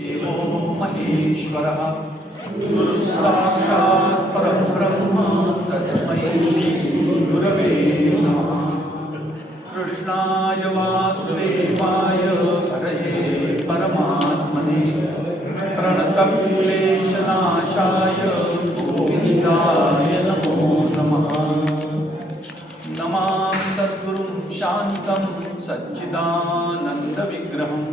देवो महेश्वरः साक्षात् परब्रह्म तस्मै गुरवे नमः। कृष्णाय वासुदेवाय हरये परमात्मने प्रणतक्लेशनाशाय गोविन्दाय नमो नमः। नमामि सद्गुरुं शान्तं सच्चिदानन्दविग्रहम्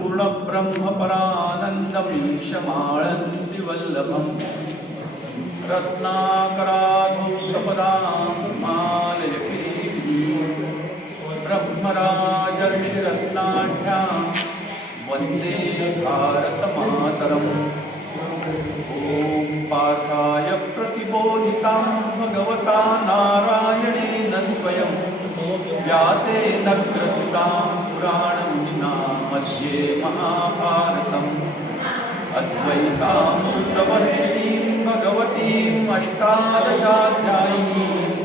पूर्णब्रह्मपरानन्दमीशमाळन्ति वल्लभम् रत्नाकराधूतपदां मालयकिरीटी ब्रह्मराजर्षिरत्नाढ्यां वन्दे भारतमातरम्। ॐ पार्थाय प्रतिबोधितां भगवता नारायणेन स्वयं व्यासेन ग्रथितां पुराणमुनिना मध्ये महाभारतम् अद्वैतामृतवर्षिणीं भगवतीम् अष्टादशाध्यायिनीम्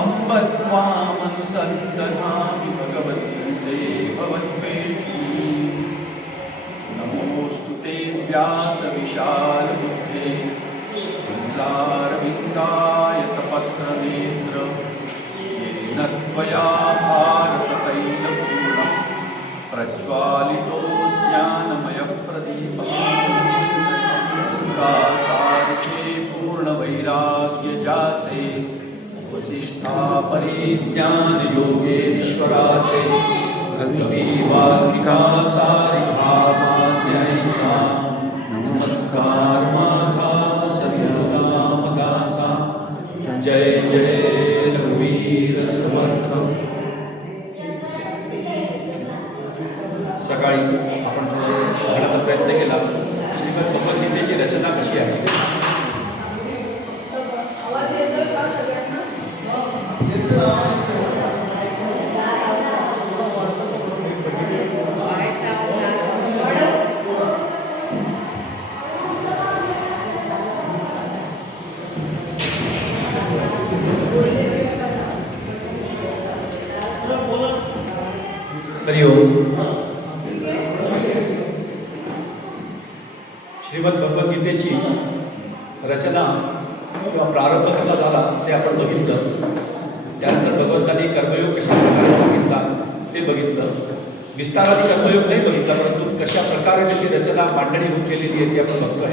अम्ब त्वामनुसन्दधामि भगवतीं देववद्वेषिणीम्। नमोऽस्तु ते व्यासविशालबुद्धे विन्दारविन्दायतपत्रनेत्र येन त्वया भारततैलपूर्णं प्रज्वालितो ज्ञानमयप्रदीपः सारसे पूर्णवैराग्यजासे वसिष्ठापरिज्ञानयोगेश्वरासे कविवाल्मीकासारिकामाद्यैसा नमस्कार माझा सवितामदासा। जय जय रघुवीर समर्थ। सकाळी आपण थोडा प्रयत्न केला श्रीमद भगवद्गीतेची रचना कशी आहे श्रीमद भगवद्गीतेची रचना किंवा प्रारंभ कसा झाला ते आपण बघितलं। त्यानंतर भगवंतांनी कर्मयोग कशा प्रकारे सांगितला ते बघितलं। विस्ताराने कर्मयोग नाही बघितला, परंतु कशा प्रकारे त्याची रचना मांडणी होत गेलेली आहे ती आपण बघतोय।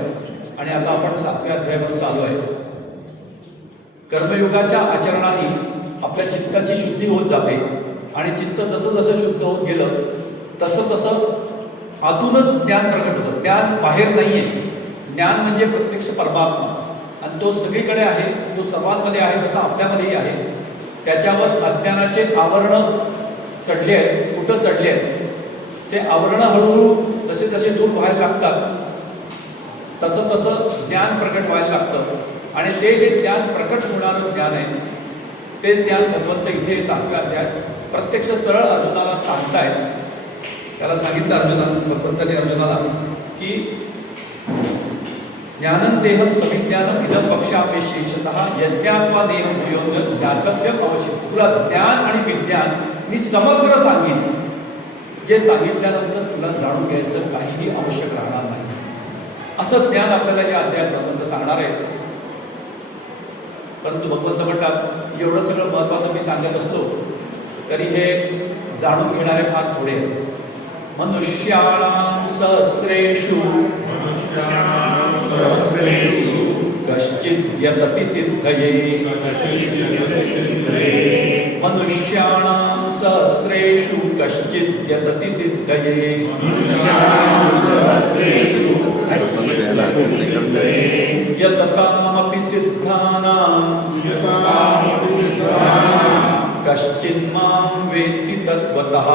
आणि आता आपण 7व्या अध्यायापर्यंत आलो आहे। कर्मयोगाच्या आचरणाने आपल्या चित्ताची शुद्धी होत जाते आणि चित्त जसं जसं शुद्ध होत गेलं तसं तसं आतूनच ज्ञान प्रकट होतं। ज्ञान बाहेर नाही आहे, ज्ञान म्हणजे प्रत्यक्ष परमात्मा आणि तो सगळीकडे आहे, तो सर्वांमध्ये आहे, तसं आपल्यामध्येही आहे। त्याच्यावर अज्ञानाचे आवरण चढले आहेत, कुठं चढले आहेत ते आवरण हळूहळू जसे जसे दूर व्हायला लागतात तसं तसं ज्ञान प्रकट व्हायला लागतं आणि ते जे ज्ञान प्रकट होणारं ज्ञान आहे ते ज्ञान भगवंत इथे 7व्या अध्यायात प्रत्यक्ष सरळ अर्जुनाला सांगतायत। त्याला सांगितलं भगवंतांनी अर्जुनाला की ज्ञानं देहम सविज्ञानम इदं वक्ष्यामि शेषतः यज्ञात्वा देहम वियोग्य ज्ञातव्यम अवश्यम। तुला ज्ञान आणि विज्ञान मी समग्र सांगेन, जे सांगितल्यानंतर तुला जाणून घ्यायचं काहीही आवश्यक राहणार नाही। असं ज्ञान आपल्याला या अध्यायात भगवंत सांगणार आहे। परंतु भगवंत म्हणतात एवढं सगळं महत्त्वाचं मी सांगत असतो तरी हे जाणून घेणारे फार थोडे आहेत। मनुष्याणां सहस्रेषु कश्चित् यतति सिद्धये। मनुष्याणां सहस्रेषु कश्चित् यतति सिद्धये। यततामपि सिद्धानां कश्चिन्मां वेत्ति तत्त्वतः।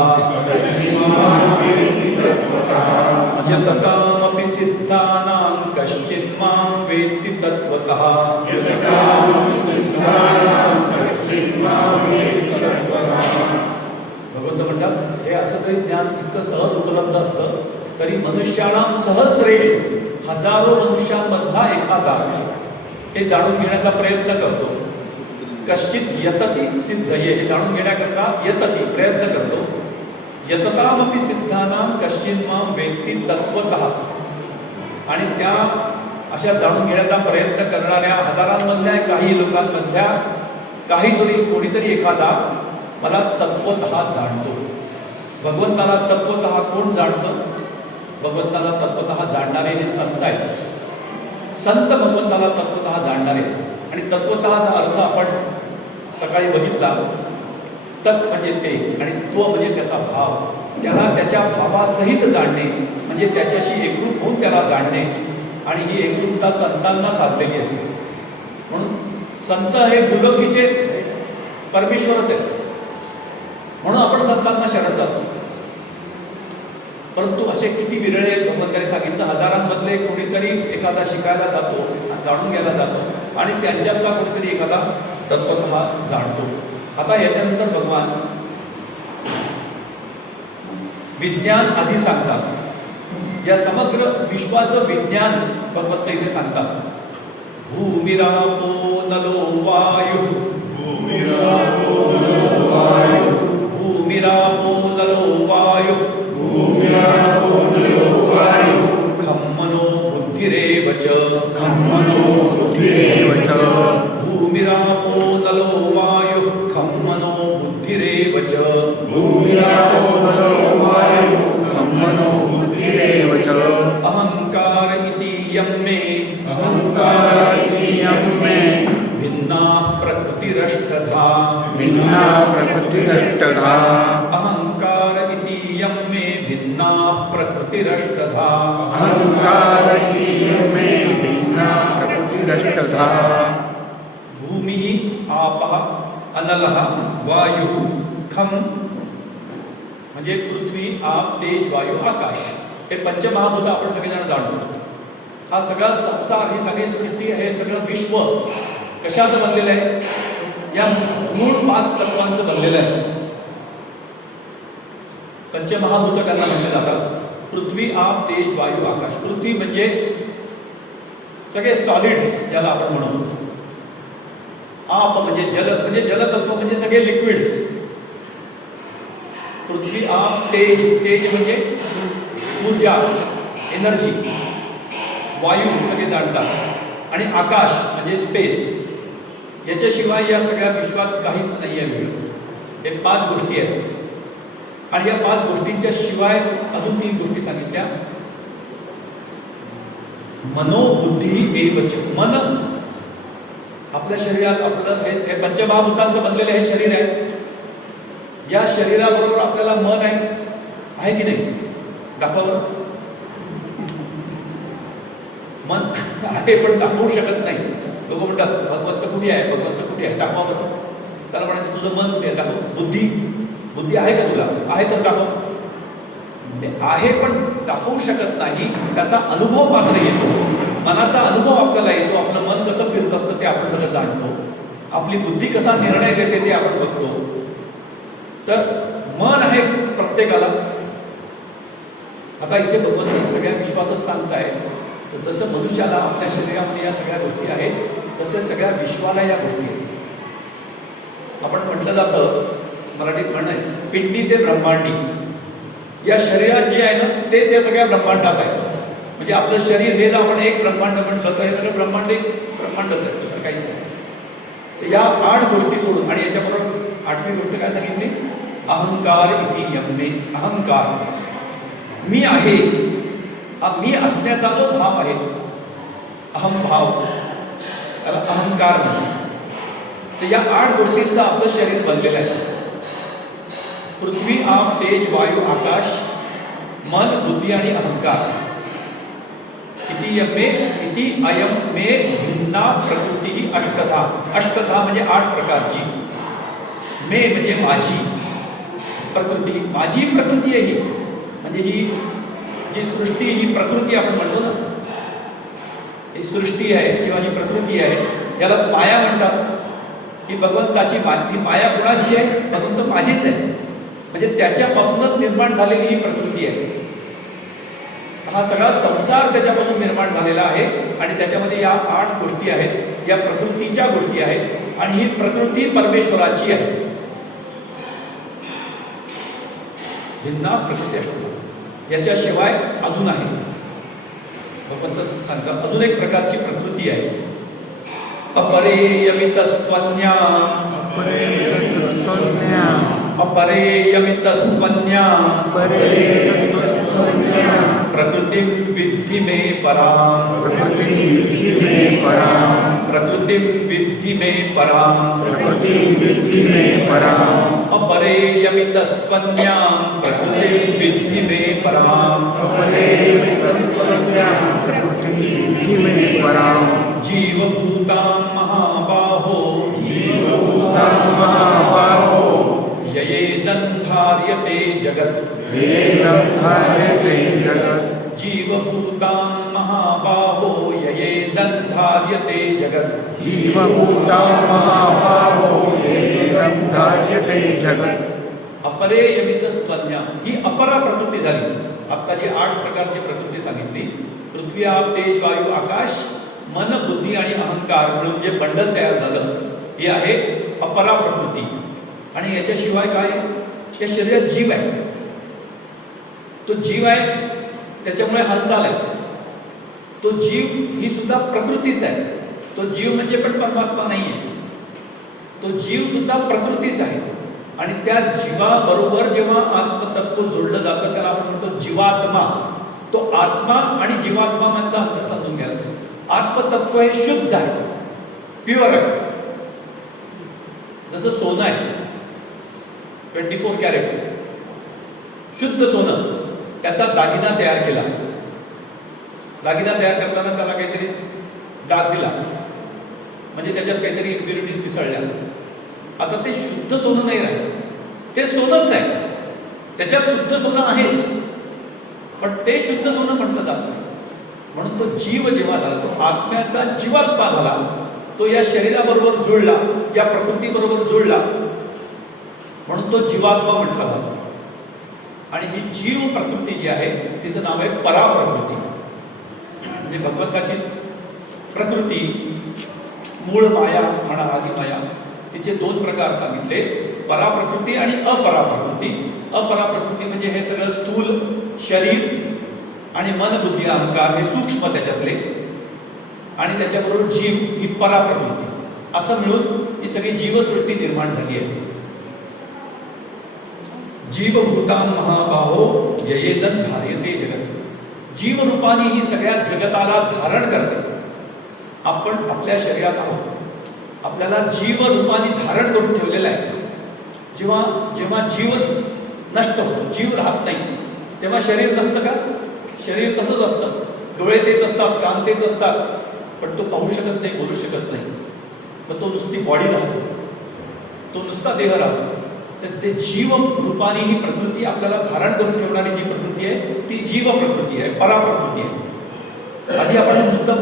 यततामपि सिद्धानां कश्चिन्मां वेत्ति तत्त्वतः। भगवंत म्हणतात हे असं तरी ज्ञान इतकं सहज उपलब्ध असतं तरी मनुष्याणां सहस्रेषु हजारो मनुष्यांमधला एखादा हे जाणून घेण्याचा प्रयत्न करतो। कश्चित यतती सिद्धये, हे जाणून घेण्याकरता यतती प्रयत्न करतो। यततामपि सिद्धानां कश्चिन् मां वेत्ति तत्त्वतः. आणि त्या अशा जाणून घेण्याचा प्रयत्न करणाऱ्या हजारांमधल्या काही लोकांमधल्या कोणीतरी एखादा मला तत्त्वतः जाणतो. भगवंताला तत्त्वतः कोण जाणतं? भगवंताला तत्त्वतः जाणणारे हे संत आहेत. संत भगवंताला तत्त्वतः जाणणारे. आणि तत्त्वतःचा अर्थ आपण सकाळी बघितला. तत् म्हणजे ते आणि त्व म्हणजे त्याचा भाव. त्याला त्याच्या भावासहित जाणणे म्हणजे त्याच्याशी एकरूप होऊन त्याला जाणणे. आणि ही एकरूपता संतांना साधलेली असते. म्हणून संत हे भूलोकीचे परमेश्वरच आहेत. म्हणून आपण संतांना शरण जातो. परंतु असे किती विरळे भगवंतांनी सांगितलं. हजारांमधले कोणीतरी एखादा शिकायला जातो, जाणून घ्यायला जातो आणि त्यांच्यातला कोणीतरी एखादा तत्त्वतः जाणतो. आता याच्यानंतर भगवान विज्ञान आधी सांगतात. या समग्र विश्वाचं विज्ञान भगवंत इथे सांगतात. भूमिरापो नलो वायु, भूमिरापो नलो वायु, भूमिरापो नलो वायु, भूमिरापो नलो वायु, खं मनो बुद्धिरेव च, खं मनो बुद्धिरेव च, भूमिरापो नलो वायु, खं मनो बुद्धिरेव च, भूमिरापो नलो वायु, खं मनो बुद्धिरेव च, अहंकार इति यं मे, अहंकार इति यं मे, भिन्ना प्रकृतिरष्टधा, भिन्ना प्रकृतिरष्टधा, अहंकार इति यं मे भिन्ना प्रकृतिरष्टधा, अहंकार इति यं मे भिन्ना प्रकृतिरष्टधा. भूमिः आपः अनलः वायुः खं म्हणजे पृथ्वी, आप, तेज, वायू, आकाश हे पंचमहाभूत आपण सगळेजण जाणतो. हा सगळा संसार, ही सगळी सृष्टी, हे सगळं विश्व कशाचं बनलेलं आहे? या मूळ 5 तत्वांचं बनलेलं आहे. पंचमहाभूत त्यांना म्हटले जातात. पृथ्वी, आप, तेज, वायू, आकाश. पृथ्वी म्हणजे सगळे सॉलिड्स ज्याला आपण म्हणतो. आप म्हणजे जलतत्व म्हणजे सगळे लिक्विड्स. पृथ्वी, आप, तेज, तेज म्हणजे ऊर्जा, एनर्जी. वायू सगळे जाणतात. आणि आकाश म्हणजे स्पेस. याच्याशिवाय या सगळ्या विश्वात काहीच नाही आहे. हे 5 गोष्टी आहेत. आणि या 5 गोष्टींच्या शिवाय अजून 3 गोष्टी सांगितल्या. मनोबुद्धी एवच. मन आपल्या शरीरात आपलं हे पंचमहाभूतांचं बनलेलं हे शरीर आहे. या शरीराबरोबर आपल्याला मन आहे की नाही? दाखवा. मन आहे पण दाखवू शकत नाही. लोक म्हणतात भगवंत कुठे आहे, भगवंत कुठे आहे, दाखवा बरं. त्याला म्हणायचं तुझं मन कुठे आहे, दाखव. बुद्धी आहे का तुला? आहे तर दाखव. ते आहे पण दाखवू शकत नाही. त्याचा अनुभव मात्र येतो. मनाचा अनुभव आपल्याला येतो. आपलं मन कसं फिरत असतं ते आपण सगळं जाणतो. आपली बुद्धी कसा निर्णय देते ते आपण बघतो. तर मन आहे प्रत्येकाला. आता इथे भगवंत सगळ्या विश्वाचंच सांगताय. जसं मनुष्याला आपल्या शरीरामध्ये या सगळ्या गोष्टी आहेत, तसे सगळ्या विश्वाला या गोष्टी आहेत. आपण म्हटलं जातं, मराठीत म्हण आहे, पिंडी ते ब्रह्मांडी. या शरीरात जे आहे ना तेच या सगळ्या ब्रह्मांडात आहे. म्हणजे आपलं शरीर हे जर आपण एक ब्रह्मांड म्हटलं तर हे सगळं ब्रह्मांडच आहे, दुसरं काहीच नाही. या 8 गोष्टी सोडून आणि याच्याबरोबर 8वी गोष्ट काय सांगितली? अहंकार इति यं मे. अहंकार, मी आहे, हा मी असण्याचा जो भाव आहे, अहंभाव, त्याला अहंकार म्हणतात. तर या 8 गोष्टींचं आपलं शरीर बनलेलं आहे. पृथ्वी, आप, तेज, वायू, आकाश, मन, बुद्धी आणि अहंकार. इति यं मे इति अयं मे भिन्ना प्रकृती अष्टधा. अष्टधा म्हणजे 8 प्रकारची. मे म्हणजे माझी प्रकृती, माझी प्रकृती आहे ही. म्हणजे ही जी सृष्टी, ही प्रकृती आपण म्हणतो ना, ही सृष्टी आहे किंवा ही प्रकृती आहे, यालाच माया म्हणतात. ही भगवंताची ही माया कुणाची आहे? भगवंत माझीच आहे. म्हणजे त्याच्यापासूनच निर्माण झालेली ही प्रकृती आहे. हा सगळा संसार त्याच्यापासून निर्माण झालेला आहे. आणि त्याच्यामध्ये या 8 गोष्टी आहेत, या प्रकृतीच्या गोष्टी आहेत. आणि ही प्रकृती परमेश्वराची आहे. भिन्ना प्रकृती अष्टधा. याच्याशिवाय अजून आहे, भगवंत सांगतात अजून एक प्रकारची प्रकृती आहे. अपरेयमितस्त्वन्या अपरेयमितस्त्वन्या प्रकृतिं विद्धि मे परां प्रकृतिं विद्धि मे परां अपरेयमितस्त्वन्या प्रकृतिं विद्धि मे परां जीवभूतां महाबाहो ययेदन्धार्यते जगत् जीवभूतां महाबाहो ययेदन्धार्यते जगत् अपरेयमितस्त्वन्या ही अपरा प्रकृती झाली. आता जी 8 प्रकारची प्रकृती सांगितली, पृथ्वी आप तेज वायू आकाश मन बुद्धी आणि अहंकार मिळून जे बंडल तयार झालं हे आहे अपरा प्रकृती. आणि याच्याशिवाय काय, या शरीरात जीव आहे, तो जीव आहे त्याच्यामुळे हालचाल आहे. तो जीव ही सुद्धा प्रकृतीच आहे. तो जीव म्हणजे पण परमात्मा नाही आहे, तो जीव सुद्धा प्रकृतीच आहे. आणि त्या जीवाबरोबर जेव्हा आत्मतत्व जोडलं जातं त्याला आपण म्हणतो जीवात्मा. तो आत्मा आणि जीवात्मा मधलं अंतर समजून घ्यायला. आत्मतत्व हे शुद्ध आहे, प्युअर आहे. जसं सोनं आहे 24 कॅरेट शुद्ध सोनं, त्याचा दागिना तयार केला. दागिना तयार करताना त्याला काहीतरी डाग दिला, म्हणजे त्याच्यात काहीतरी इम्प्युरिटीज मिसळल्या. आता ते शुद्ध सोनं नाही राहिलं, ते सोनंच आहे, त्याच्यात शुद्ध सोनं आहेच, पण ते शुद्ध सोनं म्हटलं जात नाही. म्हणून तो जीव जेव्हा झाला, तो आत्म्याचा जीवात्मा झाला, तो या शरीराबरोबर जुळला, या प्रकृतीबरोबर जुळला, म्हणून तो जीवात्मा म्हटला जातो. आणि ही जीव प्रकृती जी आहे तिचं नाव आहे पराप्रकृती. म्हणजे भगवंताची प्रकृती मूळ माया म्हणा आदिमाया, तिचे 2 प्रकार सांगितले, पराप्रकृती आणि अपराप्रकृती. अपराप्रकृती म्हणजे हे सगळं स्थूल शरीर आणि मन बुद्धी अहंकार हे सूक्ष्म त्याच्यातले, आणि त्याच्याबरोबर जीव ही पराप्रकृती, असं मिळून ही सगळी जीवसृष्टी निर्माण झाली आहे. जीवभूतां महाबाहो ययेदन्धार्यते जगत्. जीवरूपाने ही सगळ्या जगताला धारण करते. आपण आपल्या शरीरात आहोत, आपल्याला जीवरूपाने धारण करून ठेवलेलं आहे. जेव्हा जेव्हा जीव नष्ट होतो, जीव राहत नाही, तेव्हा शरीर नसतं का? शरीर तसंच असतं, डोळे तेच असतात, कान तेच असतात, पण तो पाहू शकत नाही, बोलू शकत नाही. मग तो नुसती बॉडी राहतो, तो नुसता देह राहतो. तर ते जीव रूपाने ही प्रकृती आपल्याला धारण करून ठेवणारी जी प्रकृती आहे ती जीव प्रकृती आहे, पराप्रकृती आहे. आधी आपण नुसतं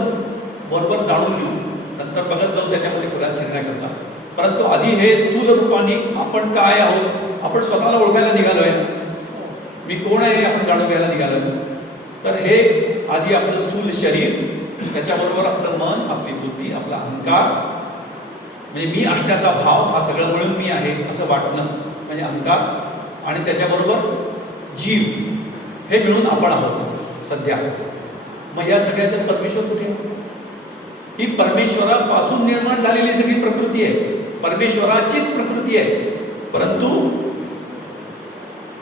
बरोबर जाणून घेऊ, नंतर बघत जाऊ त्याच्यामध्ये खोलात शिरण्याकरता. परंतु आधी हे स्थूल रूपाने आपण काय आहोत, आपण स्वतःला ओळखायला निघालो आहे, मी कोण आहे आपण जाणून घ्यायला निघालो. तर हे आधी आपलं स्थूल शरीर, त्याच्याबरोबर आपलं मन, आपली बुद्धी, आपला अहंकार, म्हणजे मी असण्याचा भाव, हा सगळं मिळून मी आहे असं वाटणं म्हणजे अहंकार, आणि त्याच्याबरोबर जीव, हे मिळून आपण आहोत सध्या. मग या सगळ्याचं परमेश्वर कुठे? ही परमेश्वरापासून निर्माण झालेली सगळी प्रकृती आहे, परमेश्वराचीच प्रकृती आहे. परंतु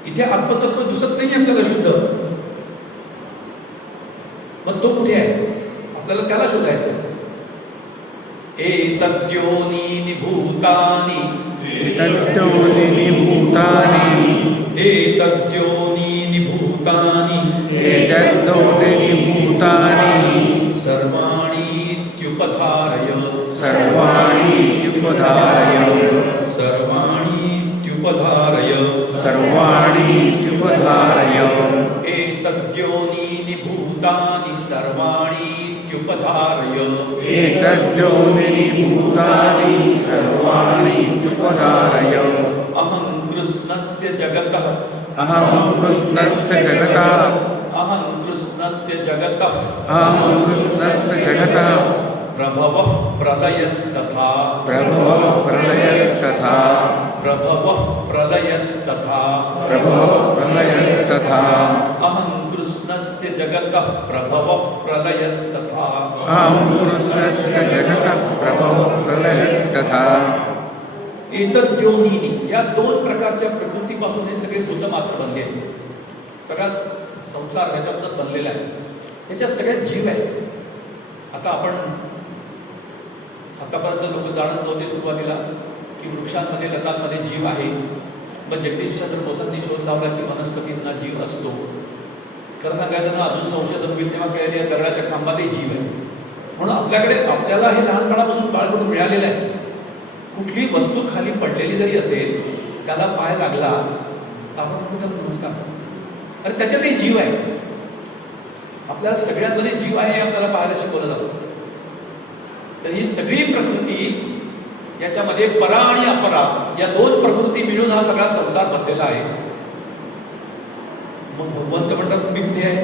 इथे आत्मतत्व दिसत नाही आपल्याला शुद्ध. मग तो कुठे आहे? आपल्याला त्याला शोधायचं. एतद्योनीनि भूतानि एतद्योनीनि भूतानि एतद्योनीनि भूतानि एतद्योनीनि भूतानि सर्वाणीत्युपधारय सर्वाणीत्युपधारय सर्वाणीत्युपधारय सर्वाणीत्युपधारय एतद्योनीनि भूतानि सर्वाणीत्युपधारय एतद्योनीनि भूतानि सर्वाणीत्युपधारय अहं कृष्णस्य जगतः अहं कृष्णस्य जगतः अहं कृष्णस्य जगतः अहं कृष्णस्य जगतः प्रभवः प्रलयस्तथा प्रभवः प्रलयस्तथा प्रभवः प्रलयस्तथा प्रभवः प्रलयस्तथा अहं कृष्णस्य जगतः प्रभवः प्रलयस्तथा अहं कृष्णस्य जगतः प्रभवः प्रलयस्तथा एतद्योनिनी या दोन प्रकारच्या प्रकृतीपासून हे सगळे भूत मात्र बनले आहेत. सगळा संसार ह्याच्यातच बनलेला आहे. ह्याच्यात सगळ्यात जीव आहे. आता आपण आतापर्यंत लोक जाणत नव्हते सुरुवातीला की वृक्षांमध्ये लतांमध्ये जीव आहे. मग जगदीशचंद्र बोसांनी शोध लावला की वनस्पतींना जीव असतो. खरं सांगायचं ना अजून संशोधन होईल तेव्हा कळेल या दगडाच्या खांबातही जीव आहे. म्हणून आपल्याला हे लहानपणापासून बाळकडून मिळालेलं आहे. कुठली वस्तू खाली पडलेली जरी असेल त्याला पाय लागला तर आपण म्हणतो त्याला नमस्कार. अरे त्याच्यातही जीव आहे. आपल्याला सगळ्यांमध्ये जीव आहे हे आपल्याला पाहायला शिकवलं जातं. तर ही सगळी प्रकृती याच्यामध्ये परा आणि अपरा या दोन प्रकृती मिळून हा सगळा संसार बनलेला आहे. मग भगवंत म्हणतात तुम्ही कुठे आहे?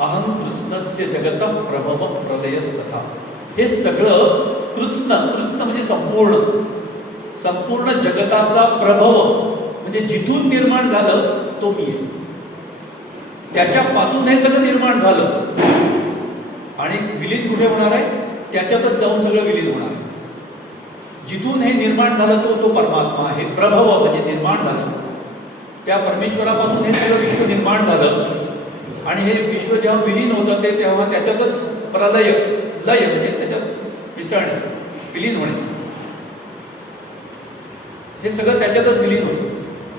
अहं कृष्णस्य जगतः प्रभव प्रलयस्तथा. हे सगळं कृष्ण म्हणजे संपूर्ण जगताचा प्रभव म्हणजे जिथून निर्माण झालं तो मी आहे. त्याच्यापासून हे सगळं निर्माण झालं आणि विलीन कुठे होणार आहे? त्याच्यातच जाऊन सगळं विलीन होणार आहे. जिथून हे निर्माण झालं तो परमात्मा आहे. प्रभव म्हणजे निर्माण झालं. त्या परमेश्वरापासून हे सगळं विश्व निर्माण झालं आणि हे विश्व जेव्हा विलीन होतं ते तेव्हा त्याच्यातच प्रलय लय म्हणजे त्याच्यात मिसळणे विलीन होणे हे सगळं त्याच्यातच विलीन होतं.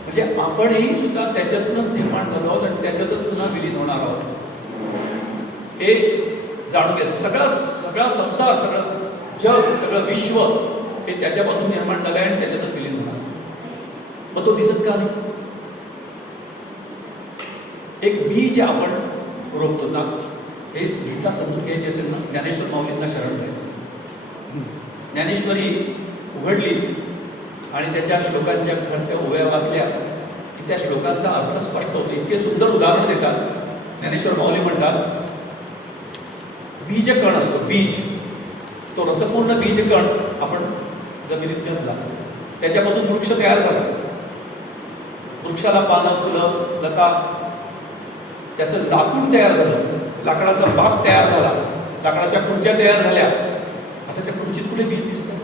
म्हणजे आपणही सुद्धा त्याच्यातूनच निर्माण झालो आहोत आणि त्याच्यातच पुन्हा विलीन होणार आहोत. हे जाणून घ्या. सगळा संसार सगळं जग सगळं विश्व हे त्याच्यापासून निर्माण झालं आहे आणि त्याच्यातच विलीन होणार. मग तो दिसत का नाही? एक बीज आपण रोखतो ना. हे गीता समजून घ्यायची असेल ना ज्ञानेश्वर माऊलींना शरण जायचं. ज्ञानेश्वरी उघडली आणि त्याच्या श्लोकांच्या खालच्या ओव्या वाचल्या की त्या श्लोकांचा अर्थ स्पष्ट होतो. इतके सुंदर उदाहरण देतात ज्ञानेश्वर माऊली. म्हणतात बीजकण असतो बीज. तो रसपूर्ण बीजकण आपण जमिनीत घातला त्याच्यापासून वृक्ष तयार झाला. वृक्षाला पानं फुलं लता त्याचं लाकूड तयार झालं. लाकडाचा बाग तयार झाला. लाकडाच्या खुर्च्या तयार झाल्या. आता त्या खुर्चीत कुठे बीज दिसतं?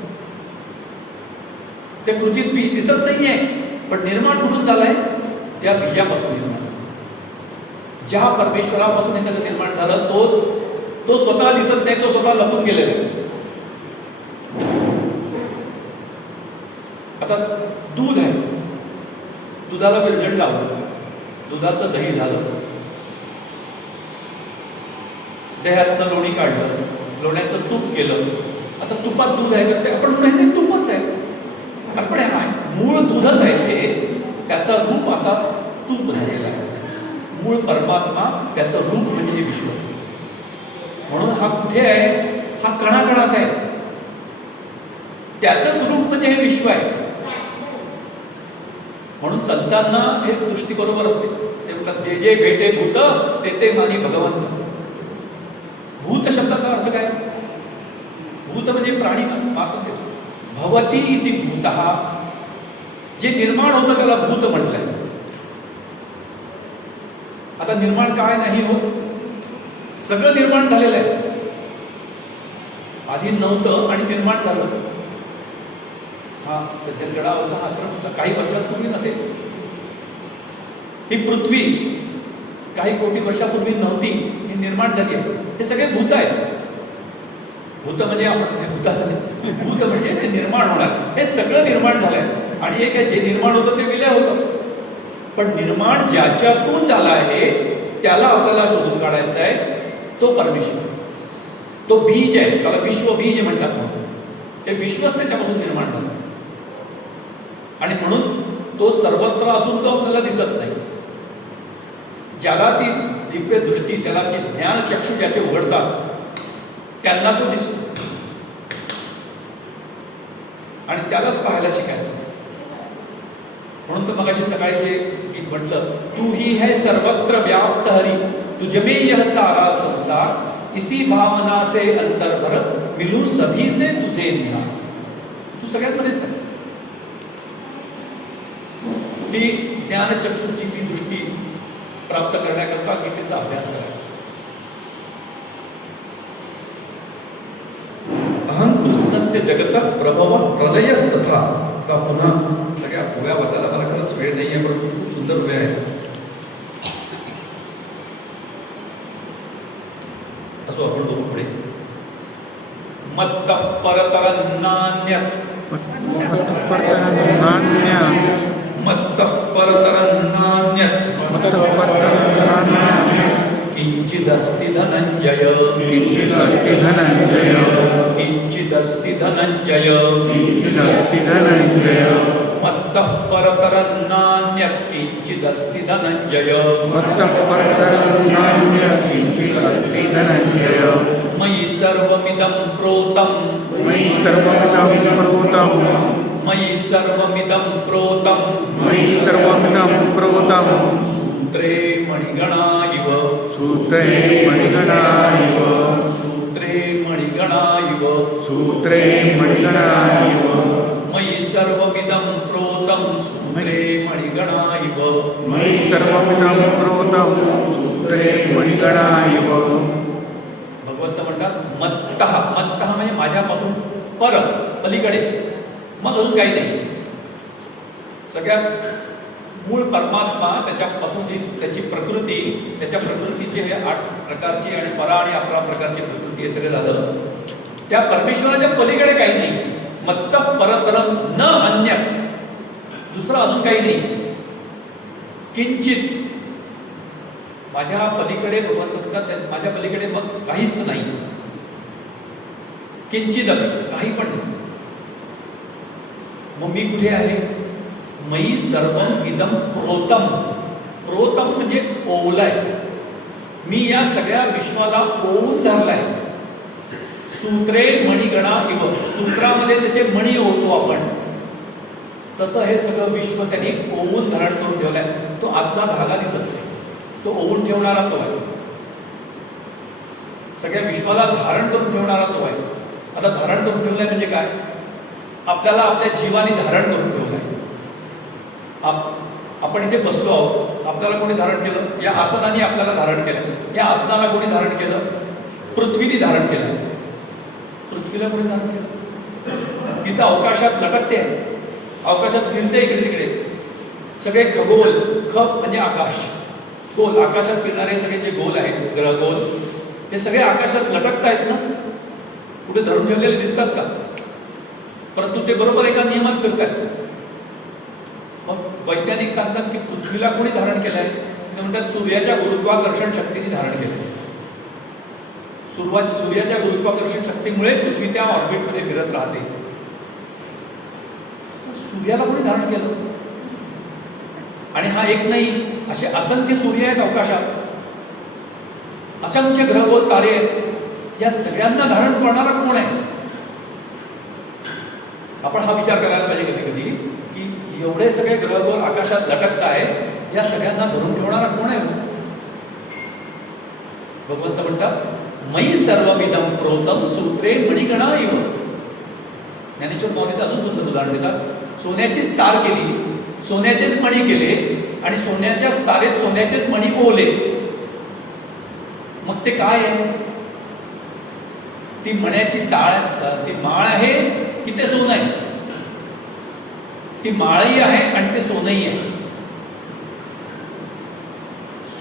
त्या खुर्चीत बीज दिसत नाहीये. पण निर्माण कुठून झालंय? त्या बीजापासून निर्माण. ज्या परमेश्वरापासून हे सगळं निर्माण झालं तो स्वतः दिसत नाही. तो स्वतः लपून गेलेला आहे. आता दूध आहे. दुधाला विरजण लावलं. दुधाचं दही झालं. दह्यातनं लोणी काढलं. लोण्याचं तूप केलं. आता तुपात दूध आहे का? ते आपण म्हणतो तूपच आहे. आपण मूळ दूधच आहे ते. त्याचं रूप आता तूप झालेलं आहे. मूळ परमात्मा त्याचं रूप म्हणजे हे विश्व. म्हणून हा कुठे आहे? हा कणाकणात आहे. त्याचंच रूप म्हणजे हे विश्व आहे. म्हणून संतांना हे दृष्टी बरोबर असते. ते म्हणतात जे जे भेटे भूत ते ते मानी भगवंत. भूत शब्दाचा अर्थ काय? भूत म्हणजे प्राणी मात्र. भवती इति भूतः. जे निर्माण होतं त्याला भूत म्हटलंय. आता निर्माण काय नाही होत? सगळं निर्माण झालेलं आहे. आधी नव्हतं आणि निर्माण झालं. हा सज्जनगडावरचा हा आश्रम सुद्धा काही वर्षांपूर्वी नसेल. ही पृथ्वी काही कोटी वर्षापूर्वी नव्हती. ही निर्माण झाली आहे. हे सगळे भूत आहेत. भूत म्हणजे आपण भूताचं नाही. भूत म्हणजे ते निर्माण होणार. हे सगळं निर्माण झालंय. आणि एक आहे जे निर्माण होतं ते विलय होतं. पण निर्माण ज्याच्यातून झाला आहे त्याला आपल्याला शोधून काढायचा आहे. तो परमेश्वर. तो बीज आहे. त्याला विश्वबीज म्हणतात. ते विश्वच त्याच्यापासून निर्माण झालं. आणि म्हणून तो सर्वत्र असून तो आपल्याला दिसत नाही. ज्याला ती दिव्य दृष्टी त्याला जे ज्ञान चक्षु ज्याचे उघडतात त्यांना तो दिसतो. आणि त्यालाच पाहायला शिकायचं. म्हणून तर मगाशी सकाळी जे गीत म्हटलं तू ही है सर्वत्र व्याप्त हरी तुझमे यह सारा संसार इसी भावना से अंतर्भर मिलू सभी से तुझे निहार. तू सगळ्यात मध्येच आहे. कुठली ज्ञानचक्षुची ती दृष्टी प्राप्त करण्याकरता गीतेचा अभ्यास करायचा. अहं कृष्णस्य जगतः प्रभव प्रलयस्तथा. आता पुन्हा सगळ्या ओव्या वाचायला मला खरंच वेळ नाही आहे, परंतु खूप सुंदर ओव्या आहे. असो आपण बघू पुढे. मत्तः परतरं नान्यत्. मत्तः परतरं नान्यत्. किंचिदस्ति धनंजय. किंचिदस्ति धनंजय. मत्तः परतरं नान्यत् किंचिदस्ति धनंजय. मयि सर्वमिदं प्रोतं. मयि सर्वमिदं प्रोतं. सूत्रे मणिगणा इव. सूत्रे मणिगणा इव. मयि सर्वमिदं प्रोतं. सूत्रे मणिगणा इव. भगवंत म्हणतात मत्तः. मत्तः म्हणजे माझ्यापासून पर, पलीकडे, मग अजून काही नाही. सगळ्यात मूळ परमात्मा, त्याच्यापासून जी त्याची प्रकृती, त्याच्या प्रकृतीचे हे 8 प्रकारची आणि परा आणि अपरा प्रकारची प्रकृती हे सगळं झालं. त्या परमेश्वराच्या पलीकडे काही नाही. मत्तः परतरं न अन्यत्. दुसरं अजून काही नाही. किंचित, माझ्या पलीकडे भगवंत म्हणतात माझ्या पलीकडे मग काहीच नाही. किंचित काही पण नाही. मग मी कुठे आहे? मयि सर्वम इदम प्रोतम. प्रोतम म्हणजे ओवलाय. मी या सगळ्या विश्वाला ओवून धरलाय. सूत्रे मणिगणा इव. सूत्रामध्ये जसे मणी होतो आपण, तसं हे सगळं विश्व त्यांनी ओवून धारण करून ठेवलाय. तो आतला धागा दिसत नाही, तो ओवून ठेवणारा तो आहे. सगळ्या विश्वाला धारण करून ठेवणारा तो आहे. आता धारण करून ठेवलाय म्हणजे काय? आपल्याला आपल्या जीवाने धारण करून ठेवलंय. आपण इथे बसलो आहोत, आपल्याला कोणी धारण केलं? या आसनाने आपल्याला धारण केलं. या आसनाला कोणी धारण केलं? पृथ्वीने धारण केलं. पृथ्वीला कोणी धारण केलं? तिथं अवकाशात लटकते आहे, अवकाशात फिरते इकडे तिकडे. सगळे खगोल, खप म्हणजे आकाश, गोल, आकाशात फिरणारे सगळे जे गोल आहेत, ग्रह गोल, ते सगळे आकाशात लटकत आहेत ना. कुठे धरून ठेवलेले दिसतात का? परंतु ते बरोबर एका नियमात फिरतात. मग वैज्ञानिक सांगतात की पृथ्वीला कोणी धारण केलं आहे? ते म्हणतात सूर्याच्या गुरुत्वाकर्षण शक्तीने धारण केलं आहे. सूर्याच्या गुरुत्वाकर्षण शक्तीमुळे पृथ्वी त्या ऑर्बिटमध्ये फिरत राहते. सूर्याला कोणी धारण केलं? आणि हा एक नाही, असे असंख्य सूर्य आहेत अवकाशात, असंख्य ग्रहगोल तारे आहेत. या सगळ्यांना धारण करणारा कोण आहे? आपण हा विचार करायला पाहिजे कधी कधी की एवढे सगळे ग्रहगोल आकाशात लटकत आहेत, या सगळ्यांना धरून ठेवणारा कोण आहे? भगवंत म्हणतात मयि सर्वमिदं प्रोतं सूत्रे मणिगणा इव. ज्ञानेश्वर माऊलीचं अजून सुंदर उदाहरण देतात. सोन्याचीच तार केली, सोन्याचेच मणी केले आणि सोन्याच्या तारेत सोन्याचेच मणी ओवले. मग ते काय आहे? ती मण्याची ती माळ आहे की ते सोनं आहे? ती माळही आहे आणि ते सोनंही आहे.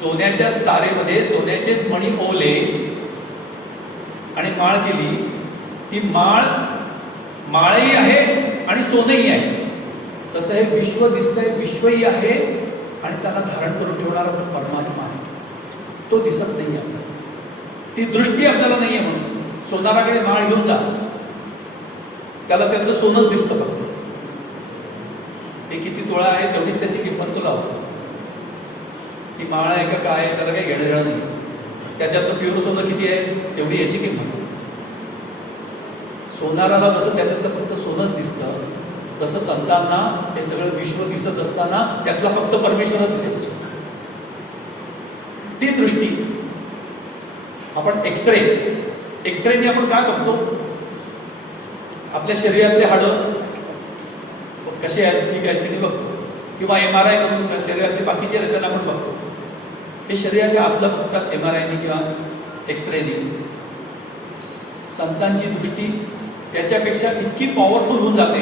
सोन्याच्या तारेमध्ये सोन्याचेच मणी ओवले आणि माळ केली. ती माळही आहे आणि सोनंही आहे. तसं हे विश्व दिसतंय, विश्वही आहे आणि त्याला धारण करून ठेवणारा परमात्मा आहे. तो दिसत नाही आपल्याला, ती दृष्टी आपल्याला नाही आहे. म्हणून सोनाराकडे माळ घेऊन जा, त्याला त्यातलं सोनंच दिसतं फक्त. ते किती तोळा आहे तेवढीच त्याची किंमत तो लावतो. ती माळ आहे का काय आहे त्याला काही घेणं देणं नाही. त्याच्यातलं प्युअर सोनं किती आहे तेवढी याची किंमत. सोनाराला जसं त्याच्यातलं फक्त सोनंच दिसतं, तसं संतांना हे सगळं विश्व दिसत असताना त्यातला फक्त परमेश्वरच दिसत असतो. ती दृष्टी आपण एक्सरेने आपण काय बघतो? आपल्या शरीरातले हाडं कसे आहेत, ठीक आहेत की नाही बघतो. किंवा MRI करून शरीराची बाकीची रचना आपण बघतो. हे शरीराच्या आतलं बघतात MRIने किंवा एक्सरेने. संतांची दृष्टी त्याच्यापेक्षा इतकी पॉवरफुल होऊन जाते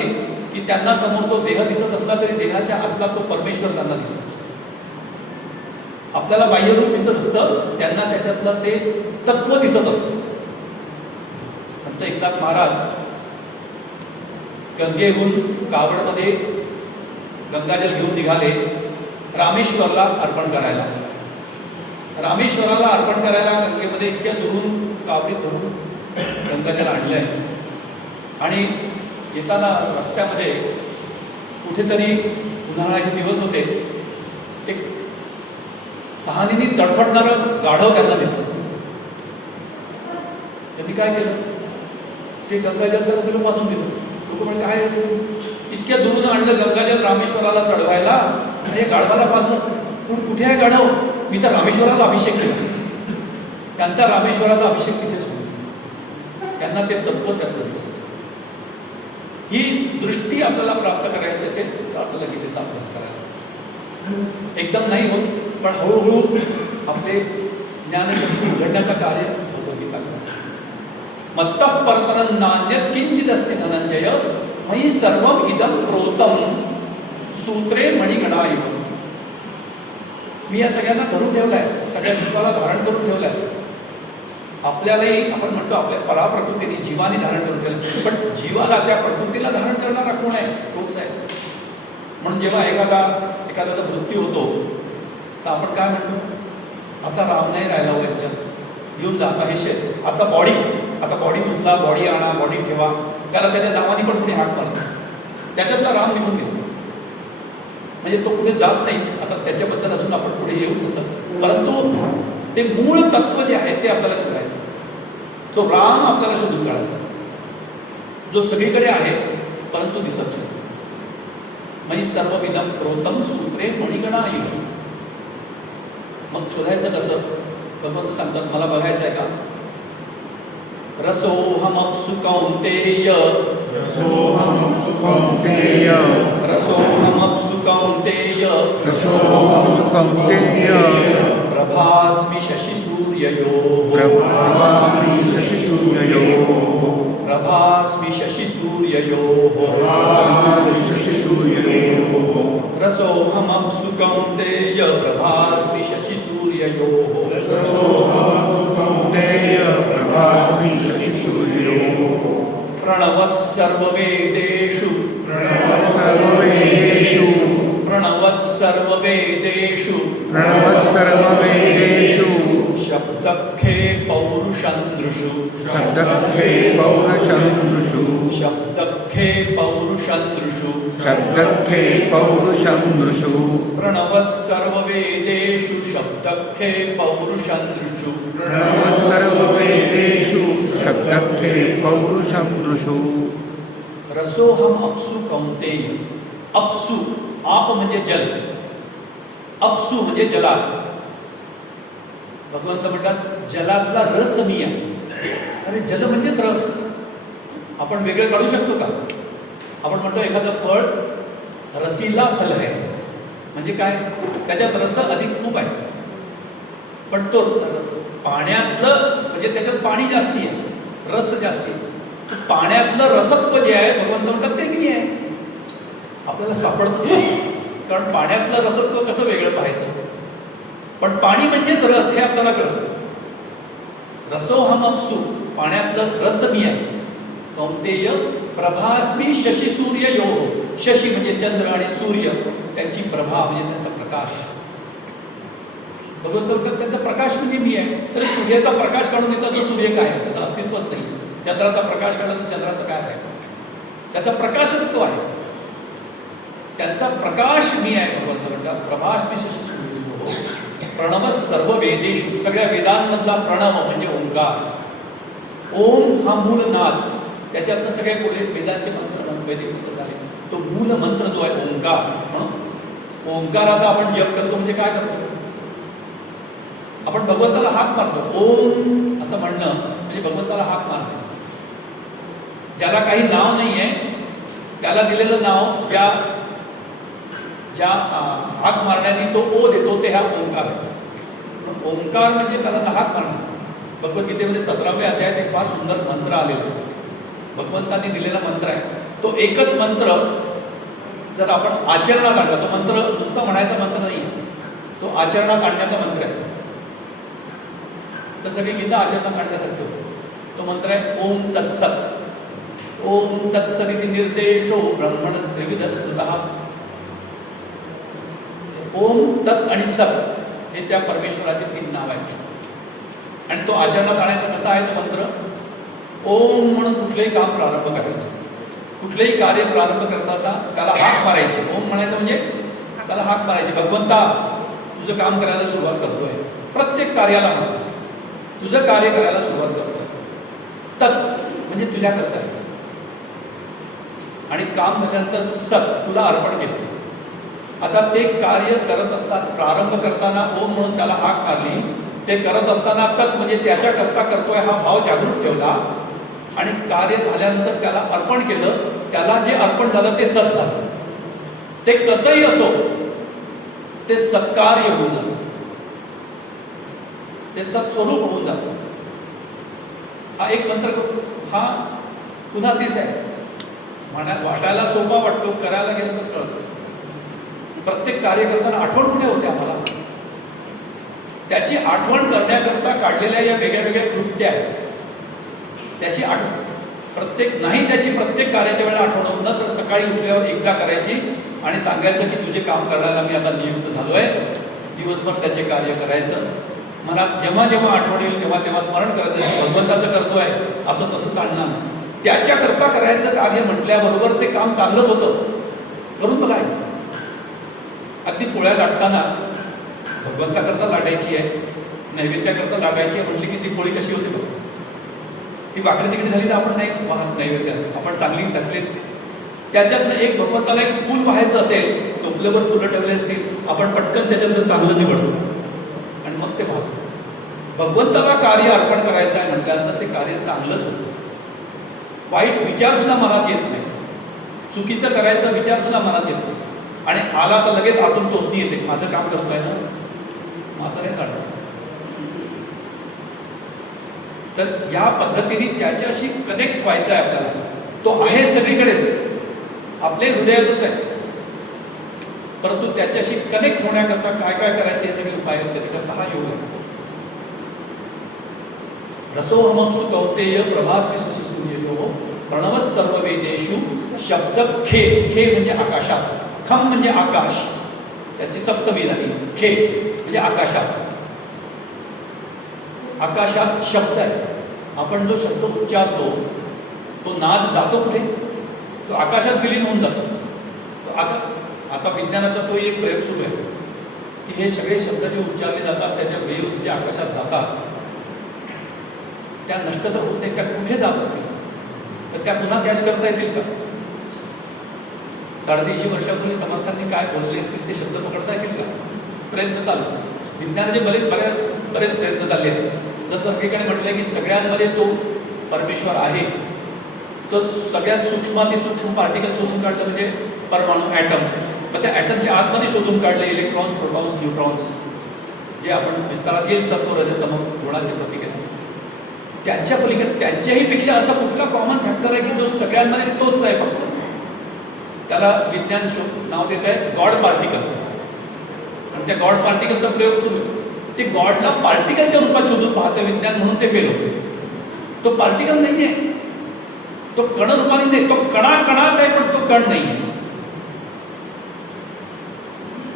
की त्यांना समोर तो देह दिसत असला तरी देहाच्या आतला तो परमेश्वर त्यांना दिसत असतो. आपल्याला बाह्यरूप दिसत असतं, त्यांना त्याच्यातलं ते तत्व दिसत असतं. संत एकनाथ महाराज गंगेहून कावडमध्ये गंगाजल घेऊन निघाले रामेश्वरला अर्पण करायला. रामेश्वराला अर्पण करायला गंगेमध्ये इतक्या दुरून कावडीत धरून गंगाजल आणलंय आणि येताना रस्त्यामध्ये कुठेतरी उन्हाळ्याचे दिवस होते, एक तहानीने तडफडणारं गाढव त्यांना दिसलं. त्यांनी काय केलं, ते गंगाजल त्याला सगळं पाजून दिलं. लोक म्हणजे काय इतक्या दुरून आणलं गंगाजल रामेश्वराला चढवायला आणि हे गाढवाला पाजलं. कुठे आहे गाढव? मी तर रामेश्वराला अभिषेक केला. त्यांचा रामेश्वराचा अभिषेक तिथेच होता. त्यांना ते तत्व त्यातलं दिसतं. ही दृष्टी आपल्याला प्राप्त करायची असेल तर आपल्याला गीतेचा अभ्यास करायला एकदम नाही होत, पण हळूहळू आपले ज्ञानचक्षु उघडण्याचं कार्य होतं गीता. मत्तः परतरं नान्यत् किंचित् अस्ति धनंजय मयि सर्वम् इदं प्रोतं सूत्रे मणिगणा इव. मी या सगळ्यांना धरून ठेवलाय, सगळ्या विश्वाला धारण करून ठेवलाय. आपल्यालाही आपण म्हणतो आपल्या पराप्रकृतीने जीवाने धारण करून ठेवलं, पण जीवाला त्या प्रकृतीला धारण करणारा कोण आहे? तोच आहे. म्हणून जेव्हा एखाद्याचा मृत्यू होतो तर आपण काय म्हणतो, आता राम नाही राहिला हो यांच्यात, घेऊन जा आता हे शेत, आता बॉडी उचला, बॉडी आणा, बॉडी ठेवा. त्याला त्याच्या नावाने पण पुढे हाक मारतो. त्याच्यातला राम निघून गेला म्हणजे तो पुढे जात नाही. आता त्याच्याबद्दल अजून आपण पुढे येऊ तसं, परंतु ते मूळ तत्व जे आहे ते आपल्याला शोधायचं. तो राम आपल्याला शोधून काढायचा जो सगळीकडे आहे परंतु दिसत नाही. म्हणजे सर्वविधम प्रोतम सूत्रे मणिगणा इव. मग शोधायचं कसं? भगवंत सांगतात मला बघायचं आहे का? रसोहमप्सु कौन्तेय रसोऽहमप्सु कौन्तेय रसोहमप्सु कौन्तेय रसोऽहमप्सु कौन्तेय प्रभास्मि शशिसूर्ययोः प्रभास्मि शशिसूर्ययोः प्रभास्मि शशिसूर्ययोः रसोऽहमप्सु कौन्तेय प्रभास्मि शशिसूर्ययोः प्रणवः सर्ववेदेषु प्रणवः सर्ववेदेषु शब्दखे पौरुषन्दृषु शब्दखे पौरुषन्दृषु प्रणवः सर्ववेदेषु शब्दखे पौरुषन्दृषु रसोहम अपसु कौन्तेय. अपसु आप म्हणजे जल, अपसु म्हणजे जलात. भगवंत म्हणतात जलातला रस मी आहे. अरे जल म्हणजेच रस. आपण वेगळं काढू शकतो का? आपण म्हणतो एखादं फळ रसीला फल आहे म्हणजे काय? त्याच्यात रस अधिक खूप आहे, पण तो पाण्यातलं म्हणजे त्याच्यात पाणी जास्ती आहे, रस जास्ती आहे. पाण्यातलं रसत्व जे आहे भगवंत म्हणतात ते मी आहे. आपल्याला सापडतच नाही, कारण पाण्यातलं रसत्व कसं वेगळं पाहायचं. पण पाणी म्हणजेच रस हे आपल्याला कळतं. रसोहमप्सु पाण्यातलं रस मी आहे. कौन्तेय प्रभास्मि शशिसूर्ययोः. शशी म्हणजे चंद्र आणि सूर्य त्यांची प्रभा म्हणजे त्यांचा प्रकाश. भगवंत म्हणतात त्यांचा प्रकाश म्हणजे मी आहे. तर सूर्याचा प्रकाश काढून येतात तर सूर्य काय आहे? त्याचं अस्तित्वच नाही. चंद्राचा प्रकाश काढला तर चंद्राचं काय आहे? त्याचा प्रकाशच तो आहे. त्यांचा प्रकाश मी आहे. भगवंत म्हणतात प्रभास्मि शशिसूर्ययोः प्रणव सर्व वेदेषु. सगळ्या वेदांमधला प्रणव म्हणजे ओंकार. ओम हा मूल नाद, त्याच्यातनं सगळ्या पुढे वेदांचे मंत्र वैदिक मंत्र झाले. तो मूल मंत्र जो आहे ओंकार. म्हणून ओंकाराचा आपण जप करतो म्हणजे काय करतो? आपण भगवंताला हाक मारतो. ओम असं म्हणणं म्हणजे भगवंताला हाक मारतो. ज्याला काही नाव नाही आहे त्याला दिलेलं नाव ज्या ज्या हाक मारण्याने तो ओ देतो ते हा ओंकार आहे. ओंकार म्हणजे त्याला हाक मारणं. भगवद्गीतेमध्ये 17व्या अध्यायात एक फार सुंदर मंत्र आलेला आहे. भगवंतांनी दिलेला मंत्र आहे. तो एकच मंत्र जर आपण आचरणात आणला, तो मंत्र नुसता म्हणायचा मंत्र नाही आहे, तो आचरणात आणण्याचा मंत्र आहे. तर सगळी गीता आचरणात आणण्यासाठी होतो. तो मंत्र आहे ओम तत्सत. ओम तत्सदिति निर्देशो ब्रह्मणस्त्रिविधस्तुतः. ओम तत् आणि सत हे त्या परमेश्वराचे 3 नाव आहेत. आणि तो आचरणात आणायचा कसा आहे तो मंत्र? ओम म्हणून कुठलेही काम प्रारंभ करायचं, कुठलेही कार्य प्रारंभ करताना त्याला हाक मारायची. ओम म्हणायचं म्हणजे त्याला हाक मारायची. भगवंता तुझं काम करायला सुरुवात करतोय. प्रत्येक कार्याला म्हण, तुझं कार्य करायला सुरुवात करतोय. तत् म्हणजे तुझ्या करता आहे. आणि काम झाल्यानंतर सत तुला अर्पण केलं. आता ते कार्य करत असताना, प्रारंभ करताना ओम म्हणून त्याला हाक मारली, ते करत असताना तत् म्हणजे त्याच्या करता करतोय हा भाव जागृत ठेवला, आणि कार्य झाल्यानंतर त्याला अर्पण केलं. त्याला जे अर्पण झालं ते सत झालं. ते कसंही असो ते सत्कार्य होऊन जातं, ते सत्स्वरूप होऊन जातं. हा एक मंत्र हा पुन्हा तीच आहे. वाटायला सोपा वाटतो, करायला गेलं तर कळतं. प्रत्येक कार्य करताना आठवण कुठे होते आम्हाला? त्याची आठवण करण्याकरता काढलेल्या या वेगळ्या वेगळ्या कृत्या आहेत. त्याची आठवण प्रत्येक नाही, त्याची प्रत्येक कार्याच्या वेळेला आठवण होत ना, तर सकाळी उठल्यावर एकदा करायची आणि सांगायचं की तुझे काम करायला मी आता नियुक्त झालो आहे. दिवसभर त्याचे कार्य करायचं. मला जेव्हा जेव्हा आठवण येईल तेव्हा तेव्हा स्मरण करायचं, भगवंताचं करतोय असं तसं चालणार नाही. त्याच्याकरता करायचं कार्य म्हटल्याबरोबर ते काम चांगलंच होतं. करून बघायचं. अगदी पोळ्या लाटताना भगवंताकरता लाटायची आहे, नैवेद्याकरता लाटायची आहे म्हटली की ती पोळी कशी होती बघा. ती वाकडी तिकडे झाली तर आपण नाही वाहत नैवेद्यात, आपण चांगली टाकली. त्याच्यातनं एक भगवंताला एक फूल व्हायचं असेल, टोपल्यावर फुलं ठेवले असतील, आपण पटकन त्याच्यातलं चांगलं निवडतो आणि मग ते वाहतो. भगवंताला कार्य अर्पण करायचं आहे म्हटल्यानंतर ते कार्य चांगलंच होतं. वाईट विचार सुद्धा मनात येत नाही, चुकीचं करायचा विचार सुद्धा मनात येत नाही. आणि आला तर लगेच आतून टोचणी येते, माझं काम करतोय ना, असं नाही चालतं. तर या पद्धतीने त्याच्याशी कनेक्ट व्हायचं आहे आपल्याला. तो आहे सगळीकडेच, आपले हृदयातच आहे, परंतु त्याच्याशी कनेक्ट होण्याकरता काय काय करायचे हे सगळे उपाय आहेत. त्याच्याकरता हा योग आहे. रसोहमप्सु कौंतेय प्रभास्मि शशि सूर्ययोः प्रणव सर्व वेदेषु शब्द खे. खे म्हणजे आकाशात, खम म्हणजे आकाश, त्याची सप्तमी झाली. खे म्हणजे आकाशात. आकाशात शब्द आहे. आपण जो शब्द उच्चारतो तो नाद जातो कुठे? तो आकाशात विलीन होऊन जातो. तो आता विज्ञानाचा तो एक प्रयोग सुरू आहे की हे सगळे शब्द जे उच्चारले जातात त्याच्या वेव्स जे आकाशात जातात त्या नष्ट तर होत नाही, त्या कुठे जात असतील तर त्या पुन्हा कॅच करता येतील का? 350 वर्षापूर्वी समर्थांनी काय बोलले असतील ते शब्द पकडता येतील का? प्रयत्न चालू. विज्ञानाचे बरेच प्रयत्न चालले आहेत. जसं सगळीकडे म्हटलं की सगळ्यांमध्ये तो परमेश्वर आहे. तो सगळ्यात सूक्ष्मातिसूक्ष्म पार्टिकल शोधून काढलं म्हणजे परमाणू, ॲटम. मग त्या ॲटमच्या आतमध्ये शोधून काढले इलेक्ट्रॉन्स, प्रोटॉन्स, न्यूट्रॉन्स, जे आपण विस्तारात येईल सत्व, रजतम, गुणाचे प्रतीक आहेत. त्यांच्या पलीकडे त्यांच्याही पेक्षा असा कुठला कॉमन फॅक्टर आहे की जो सगळ्यांमध्ये तोच आहे फक्त. त्याला विज्ञान नाव देत आहे गॉड पार्टिकल. आणि त्या गॉड पार्टिकलचा प्रयोग सुरू आहे. ते गॉडला पार्टिकलच्या रूपात शोधून पाहतं विज्ञान, म्हणून ते फेल होते. तो पार्टिकल नाही आहे, तो कण रूपाने नाही, तो कणात आहे पण तो कण नाही आहे,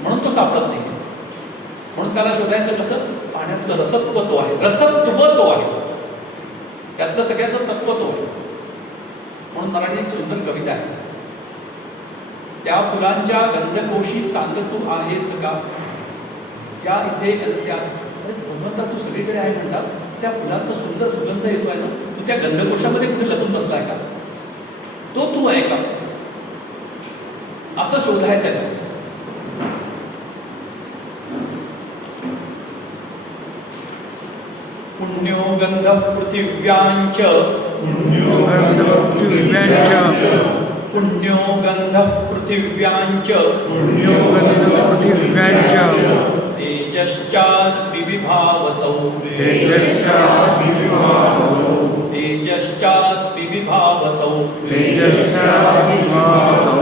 म्हणून तो सापडत नाही. म्हणून त्याला शोधायचं कसं? पाण्यातलं रसत्व तो आहे, रसत्व तो आहे, त्यातलं सगळ्याचं तत्व तो आहे. म्हणून मराठी एक सुंदर कविता आहे. त्या फुलांच्या गंधकोशी सांग तू आहेस का? त्या इथे भगवंता तू सगळीकडे आहे म्हणतात, त्या फुलांचा सुंदर सुगंध येतो आहे ना, तू त्या गंधकोशामध्ये कुठे लपून बसलाय का? तो तू आहे का? असं शोधायचं आहे. पुण्यो गंध पृथिव्यांच पुण्यो गंध पृथिव्यांच पुण्यो गन्धपृथिव्यांच तेजश्चास्मि विभावसौ तेजश्चास्मि विभावसौ तेजश्चास्मि विभावसौ तेजश्चास्मि विभावसौ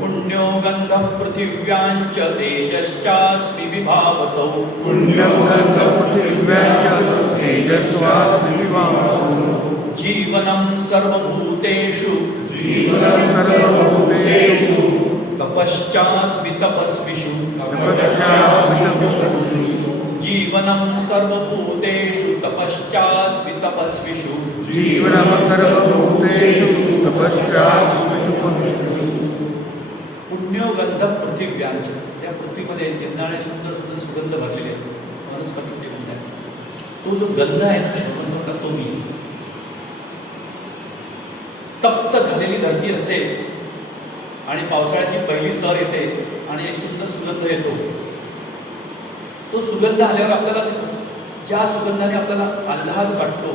पुण्यो गंध पृथिव्यांच तेजश्चास्मि विभावसौ पुण्यो गन्धपृथिव्यांच तेजस्वास्मि विभावसौ जीवनं सर्वभूतेषु जीवनं सर्वभूतेषु तपश्चास्मि तपस्विषु तपश्चास्मि तपस्विषु जीवनं सर्वभूतेषु तपश्चास्मि तपस्विषु जीवनं सर्वभूतेषु तपश्चास्मि तपस्विषु पुण्यो गंध पृथिव्यांच या पृथ्वीमध्ये निरनिराळे सुंदर सुंदर सुगंध भरलेले आहेत वनस्पतीचे गंध आहे. तो जो गंध आहे ना भगवंताचा तो मी तप्त झालेली धरती असते आणि पावसाळ्याची पहिली सर येते आणि एक सुंदर सुगंध येतो. तो सुगंध आल्यावर आपल्याला ज्या सुगंधाने आपल्याला आल्हाद वाटतो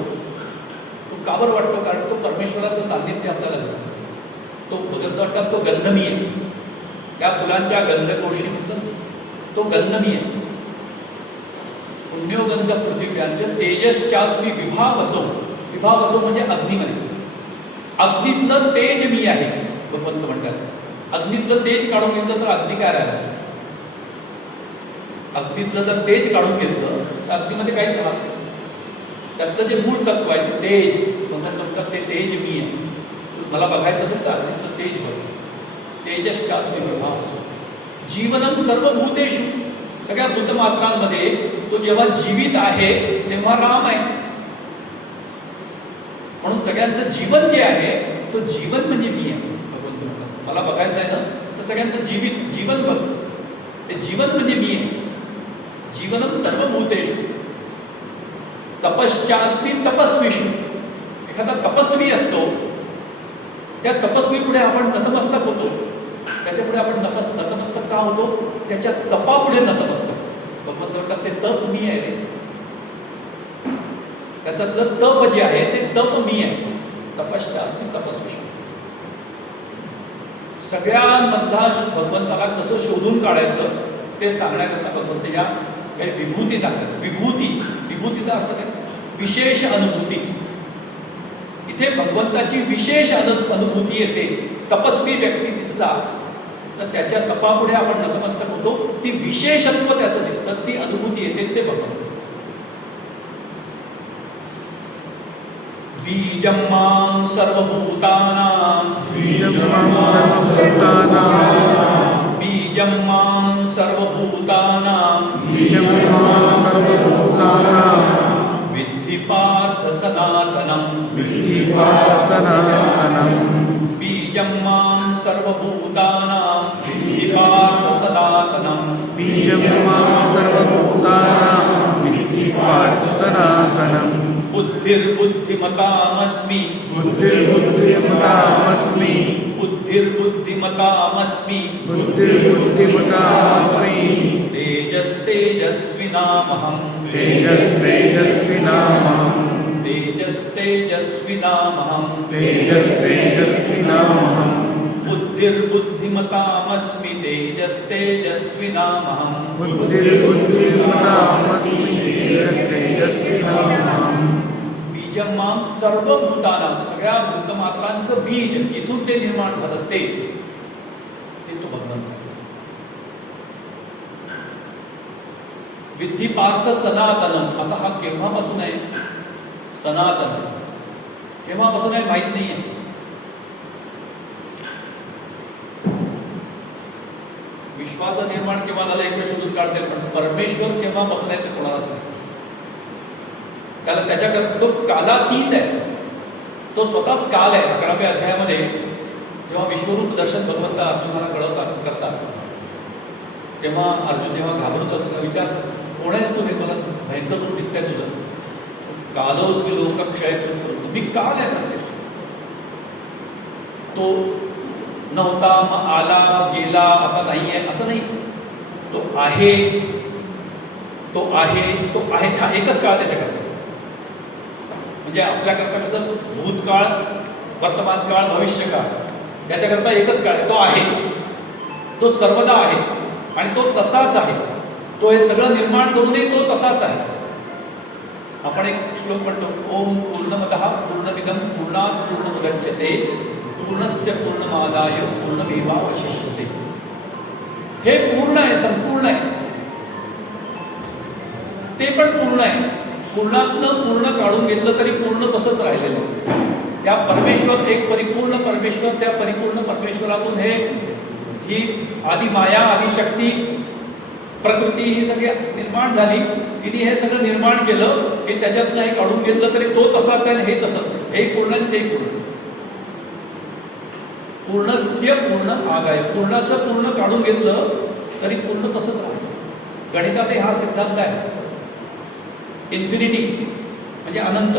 तो काबर वाटतो कारण तो परमेश्वराचं सान्निध्य आपल्याला देतो. तो गंध वाटतात तो गंध मी आहे. त्या फुलांच्या गंधकोशीमधून तो गंध मी आहे. पुण्यो गंध पृथिव्यांचे तेजश्चास्मि विभावसौ विभावसौ म्हणजे अग्निमध्ये अग्नीतलं तेज मी आहे भगवंत म्हणतात. अग्नीतलं तेज काढून घेतलं तर अग्नी काय राहिलं. अग्नीतलं जर तेज काढून घेतलं तर अग्नीमध्ये काहीच राहत नाही. त्यातलं जे मूळ तत्व आहे ते तेज म्हणतात ते तेज मी आहे. मला बघायचं असेल तर अग्नीतलं तेज बघ. तेजश्चास्मि विभावसौ जीवनं सर्वभूतेषु सगळ्या भूतमात्रांमध्ये तो जेव्हा जीवित आहे तेव्हा राम आहे. म्हणून सगळ्यांचं जीवन जे आहे तो जीवन म्हणजे मी आहे. भगवंत म्हणतात मला बघायचं आहे ना तर सगळ्यांचं जीवन बघ. ते जीवन म्हणजे मी आहे. जीवनं सर्वभूतेषु तपश्चास्मि तपस्विषु एखादा तपस्वी असतो त्या तपस्वीपुढे आपण नतमस्तक होतो. त्याच्यापुढे आपण नतमस्तक का होतो त्याच्या तपापुढे नतमस्तक. भगवंत म्हणतात ते तप मी आहे रे. त्याच्यातलं तप जे आहे ते तप मी आहे. तपश्चास्मि तपस्विषु सगळ्यांमधला भगवंताला कसं शोधून काढायचं ते सांगण्याकरता भगवंत या काही विभूती सांगतात. विभूतीचा अर्थ काय विशेष अनुभूती. इथे भगवंताची विशेष अनुभूती येते. तपस्वी व्यक्ती दिसला तर त्याच्या तपापुढे आपण नतमस्तक होतो. ती विशेषत्व त्याचं दिसतं ती अनुभूती येते ते भगवंत. बीजं मां सर्वभूतानां बीजं मां सर्वभूतानां बीजं मां सर्वभूतानां बीजं मां सर्वभूतानां विद्धि पार्थ सनातनं विद्धि पार्थ सनातनं बीजं मां सर्वभूतानां विद्धि पार्थ सनातनं बीजं मां सर्वभूतानां विद्धि पार्थ सनातनं बुद्धिर्बुद्धिमतामस्मि बुद्धिर्बुद्धिमतामस्मि बुद्धिर्बुद्धिमतामस्मि बुद्धिर्बुद्धिमतामस्मि तेजस्तेजस्विनामहं तेजस्तेजस्विनामहं तेजस्तेजस्विनामहं तेजस्तेजस्विनामहं बुद्धिर्बुद्धिमतामस्मि तेजस्तेजस्विनामहं बुद्धिर्बुद्धिमतामस्मि तेजस्तेजस्विनामहं बीजं मां सर्वभूतानां सगळ्या भूतमात्रांचं बीज इथून ते निर्माण झालं ते तो भगवंत. विद्धि पार्थ सनातनम. आता हा केव्हापासून आहे सनातन केव्हापासून आहे माहित नाहीये. विश्वाचं निर्माण केव्हा झालं एक शोधून काढते पण परमेश्वर केव्हापासून आहे ते कोणालाच नाही. त्याला त्याच्याकरता तो कालातीत आहे. तो स्वतःच काल आहे. 11व्या अध्यायामध्ये जेव्हा विश्वरूप दर्शन भगवंत अर्जुनाला करतात तेव्हा अर्जुन जेव्हा घाबरतो तुला विचार कोण आहेस तू हे मला भयंकर रूप दिसतंय तुझं. कालोस्मी लोकक्षय मी काल आहे प्रत्यक्ष. तो नव्हता मग आला मग गेला आता नाही आहे असं नाही. तो आहे तो आहे तो आहे हा एकच काळ त्याच्याकडे. म्हणजे आपल्याकरता कसं भूतकाळ वर्तमान काळ भविष्यकाळ त्याच्याकरता एकच काळ आहे, तो आहे, तो सर्वदा आहे आणि तो तसाच आहे. तो हे सगळं निर्माण करूनही तो तसाच आहे. आपण एक श्लोक म्हणतो, ओम पूर्णमदः पूर्णमिदं पूर्णात् पूर्णमुदच्यते पूर्णस्य पूर्णमादाय पूर्णमेवावशिष्यते. हे पूर्ण आहे, संपूर्ण आहे, ते पण पूर्ण आहे. पूर्णातनं पूर्ण काढून घेतलं तरी पूर्ण तसंच राहिलेलं आहे. त्या परमेश्वर, एक परिपूर्ण परमेश्वर, त्या परिपूर्ण परमेश्वरातून ही आदि माया, आदि शक्ती, प्रकृती ही सगळी निर्माण झाली. तिने हे सगळं निर्माण केलं की त्याच्यातनं हे काढून घेतलं तरी तो तसाच आहे, हे तसंच आहे. हे पूर्ण आहे, ते पूर्ण. पूर्णस्य पूर्ण आगाय, पूर्णाचं पूर्ण काढून घेतलं तरी पूर्ण तसंच राहतं. गणितात हा सिद्धांत आहे. इन्फिनिटी म्हणजे अनंत.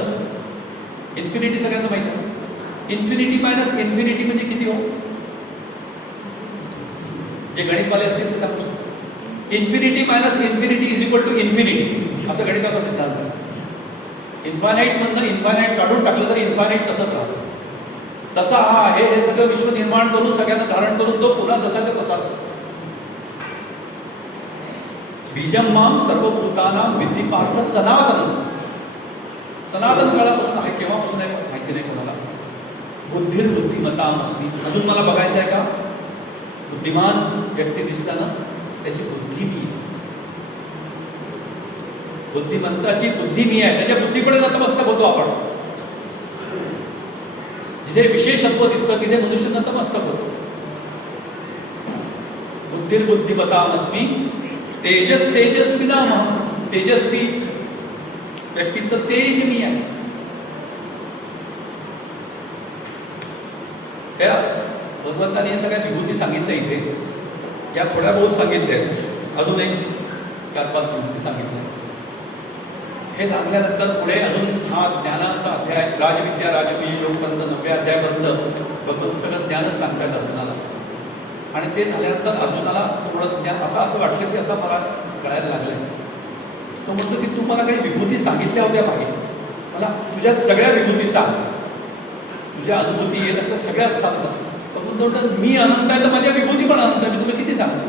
इन्फिनिटी सगळ्यांना माहिती आहे. इन्फिनिटी मायनस इन्फिनिटी म्हणजे किती हो? जे गणितवाले असतील ते सांगू शकतो. Infinity minus infinity is equal to infinity, असं गणिताचा सिद्धांत आहे. इन्फायनाईट मधनं इन्फायनाईट काढून टाकलं तरी इन्फायनाईट तसंच राहतं. तसा हा आहे. हे सगळं विश्व निर्माण करून सगळ्यांना धारण करून तो पुन्हा जसाच्या तसाच. बीजम माम सर्वभूतानां विद्धी पार्थ सनातन. सनातन काळापासून आहे, केव्हापासून आहे माहिती नाही कोणाला. बुद्धिर्बुद्धिमतामस्मी. अजून मला बघायचं आहे का? बुद्धिमान व्यक्ती दिसताना त्याची बुद्धी मी आहे. बुद्धिमंताची बुद्धी मी आहे. त्याच्या बुद्धीकडे नतमस्तक होतो आपण. जिथे विशेषत्व दिसतं तिथे मनुष्य नतमस्तक होतो. बुद्धिर्बुद्धिमतामस्मी तेजस तेजस्वी नाम. तेजस्वी व्यक्तीचं तेज मी आहे. त्या भगवंताने या सगळ्या विभूती सांगितल्या इथे. या थोड्या बहुत सांगितल्या आहेत. अजून एक 4-5 विभूती सांगितल्या. हे लागल्यानंतर पुढे अजून हा ज्ञानाचा अध्याय, राजविद्या राजकीय योगपर्यंत 9व्या अध्यायापर्यंत भगवंत सगळं ज्ञानच सांगतायत अर्जुनाला. आणि ते झाल्यानंतर अर्जुनाला थोडं ज्ञान आता असं वाटलं की आता मला कळायला लागलं. तो म्हणतो की तू मला काही विभूती सांगितल्या होत्या मागे, मला तुझ्या सगळ्या विभूती सांग. तुझ्या अनुभूती येत असं सगळ्या असतात. तर मी अनंत आहे तर माझ्या विभूती पण अनंत आहे. मी तुला किती सांगतो?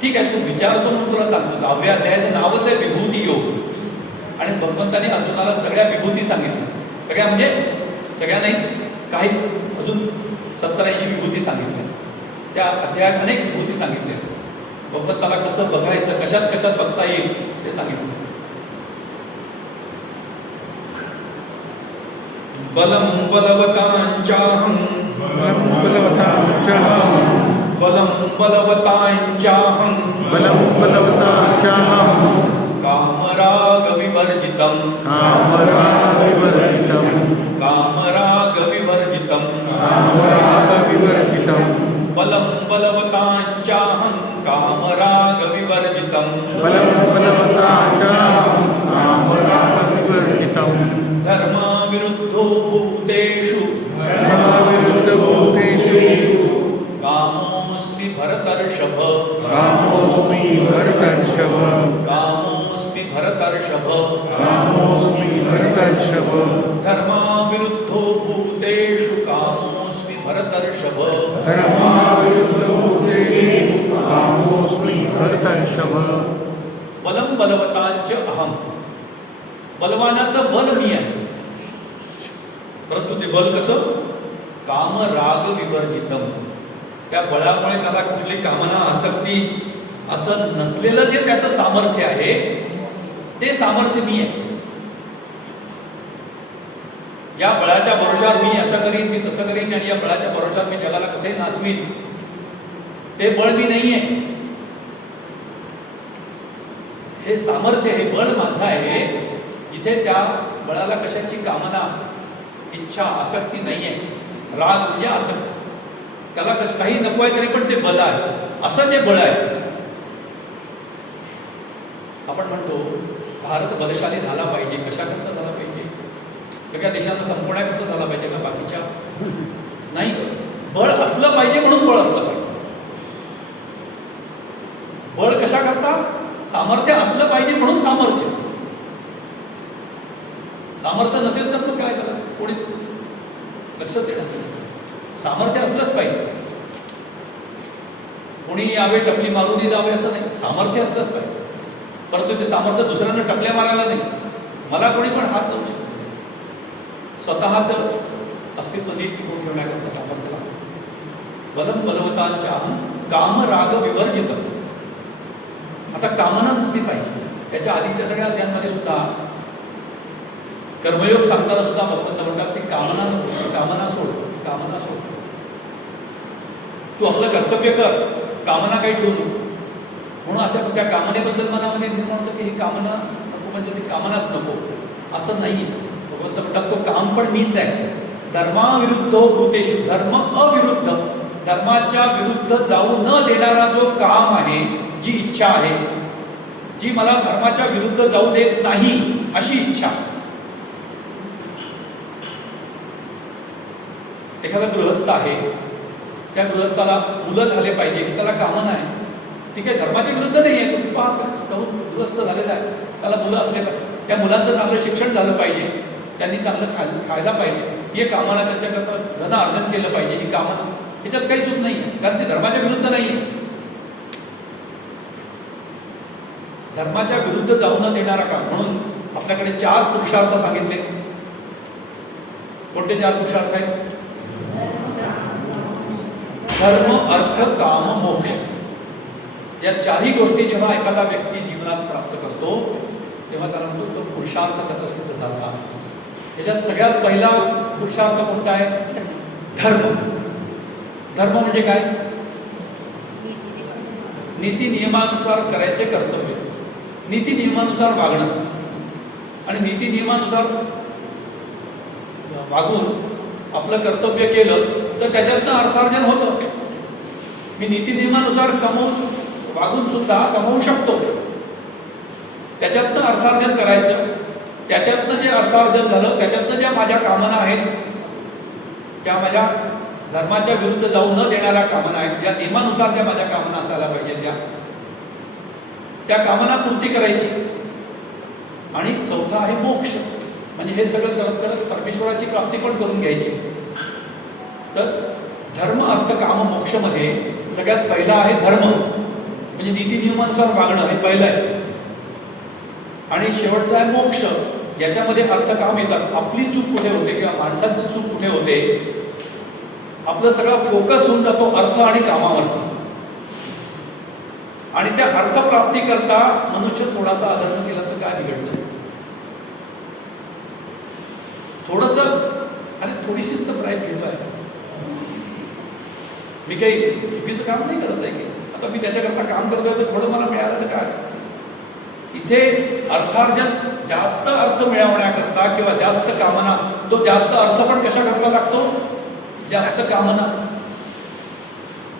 ठीक आहे, तू विचारतो म्हणून तुला सांगतो. 10व्या अध्यायाचं नावच आहे विभूती योग. आणि भगवंताने अर्जुनाला सगळ्या विभूती सांगितल्या. सगळ्या म्हणजे सगळ्या नाही, काही अजून 70-80 विभूती सांगितल्या. त्या अध्यायात अनेक विभूती सांगितल्या. भगवंताला कसं बघायचं, कशात कशात बघता येईल ते सांगितलं. बलम बलवतांचाहं बलम बलवतांचाहं कामराग विवर्जितं बलम बलवतांचाहं कामराग विवर्जितं धर्मविरुद्धो भूतेषु कामोऽस्मि भरतर्षभ धर्मविरुद्धो भूतेषु कामोऽस्मि भरतर्षभ बलम बलवतांच अहम. बलवानाचं बल मी आहे. परंतु ते बल कसं? काम राग विवर्जितम. त्या बळामुळे त्याला कुठली कामना, आसक्ती असं नसलेलं जे त्याचं सामर्थ्य आहे ते सामर्थ्य मी आहे. या बळाच्या भरोशावर मी असं करीन, मी तसं करीन आणि या बळाच्या भरोशावर मी जगाला कसे नाचवीन, ते बळ मी नाही आहे. हे सामर्थ्य, हे बळ माझं आहे. जिथे त्या बळाला कशाची कामना, इच्छा, आसक्ती नाही आहे. राग म्हणजे आसक्ती, त्याला काही नको आहे तरी पण ते बल आहे. असं जे बळ आहे. आपण म्हणतो भारत बलशाली झाला पाहिजे. कशाकरता झाला पाहिजे? सगळ्या देशांना संपवण्याकरता झाला पाहिजे का? बाकीच्या नाही. बळ असलं पाहिजे म्हणून बळ असलं पाहिजे. बळ कशा करता? सामर्थ्य असलं पाहिजे म्हणून सामर्थ्य. सामर्थ्य नसेल तर मग काय करा? कोणी लक्षात येणार. सामर्थ्य असलंच पाहिजे. कोणी यावे टपली मारूनही जावे असं नाही, सामर्थ्य असलंच पाहिजे. परंतु ते सामर्थ्य दुसऱ्यांना टपल्या मारायला नाही. मला कोणी पण हात लावू शकतो. स्वतःचं अस्तित्व नीट टिकवून ठेवण्याकरता सामर्थ्य लागतं. बलम बलवतांच्या काम राग विवर्जित. आता कामना नसली पाहिजे. त्याच्या आधीच्या सगळ्या अध्यायांमध्ये सुद्धा कर्मयोग सांगताना सुद्धा भगवंत म्हणतात ती कामना सोड, कामना सोड. तू आपलं कर्तव्य कर, कामना काही ठेवू नको. म्हणून अशा त्या कामनेबद्दल मनामध्ये निर्माण होतं की ही कामना नको, म्हणजे ती कामनाच नको असं नाही आहे. भगवंत म्हणतात तो काम पण मीच आहे. धर्माविरुद्ध भूतेषु, धर्म अविरुद्ध, धर्माच्या विरुद्ध जाऊ न देणारा जो काम आहे, जी इच्छा आहे, जी मला धर्माच्या विरुद्ध जाऊ देत नाही अशी इच्छा. एखादा गृहस्थ आहे, त्या गृहस्थाला मुलं झाले पाहिजे, त्याला कामना आहे. ठीक आहे, धर्माच्या विरुद्ध नाही आहे. तुम्ही पहा, गृहस्थ झालेला आहे, त्याला मुलं असले पाहिजे, त्या मुलांचं चांगलं शिक्षण झालं पाहिजे, त्यांनी चांगलं खायला पाहिजे, हे कामना, त्यांच्याकरता धन अर्जन केलं पाहिजे, ही कामना. ह्याच्यात काही चूक नाही आहे, कारण ते धर्माच्या विरुद्ध नाही आहे. धर्माच्या विरुद्ध जाऊ न देणारा काम. म्हणून आपल्याकडे 4 पुरुषार्थ सांगितले. कोणते 4 पुरुषार्थ आहेत? धर्म, अर्थ, काम, मोक्ष. या 4ही गोष्टी जेव्हा एखादा व्यक्ती जीवनात प्राप्त करतो तेव्हा त्याला म्हणतो तो पुरुषार्थ त्याचा सिद्ध झाला. याच्यात सगळ्यात पहिला पुरुषार्थ कोणता आहे? धर्म. धर्म म्हणजे काय? नीती नियमानुसार करायचे कर्तव्य, नीती नियमानुसार वागणं. आणि नीती नियमानुसार वागून आपलं कर्तव्य केलं तर त्याच्यातनं अर्थार्जन होतं. मी नीती नियमानुसार वागून सुद्धा कमवू शकतो. त्याच्यातनं अर्थार्जन करायचं. त्याच्यातनं जे अर्थार्जन झालं, त्याच्यातनं ज्या माझ्या कामना आहेत, ज्या माझ्या धर्माच्या विरुद्ध जाऊ न देणाऱ्या कामना आहेत, ज्या नियमानुसार ज्या माझ्या कामना असायला पाहिजे, त्या कामना पूर्ती करायची. आणि चौथा आहे मोक्ष. म्हणजे हे सगळं करत करत परमेश्वराची प्राप्ती पण करून घ्यायची. तर धर्म, अर्थ, काम, मोक्षमध्ये सगळ्यात पहिला आहे धर्म, म्हणजे नीती नियमानुसार वागणं, हे पहिलं आहे. आणि शेवटचा आहे मोक्ष. याच्यामध्ये अर्थ, काम येतात. आपली चूक कुठे होते किंवा माणसांची चूक कुठे होते, आपलं सगळं फोकस होऊन जातो अर्थ आणि कामावरती. आणि त्या अर्थप्राप्ती करता मनुष्य थोडासा आदर केला तर काय बिघडलं? आणि थोडीशीच तर ब्राईट घेतोय. मी काही चुकीचं काम नाही करत आहे की आता मी त्याच्याकरता काम करतोय तर थोडं मला मिळालं तर काय? इथे अर्थार्जन, जास्त अर्थ मिळवण्याकरता किंवा जास्त कामना, तो जास्त अर्थ पण कशाकरता लागतो? जास्त कामना.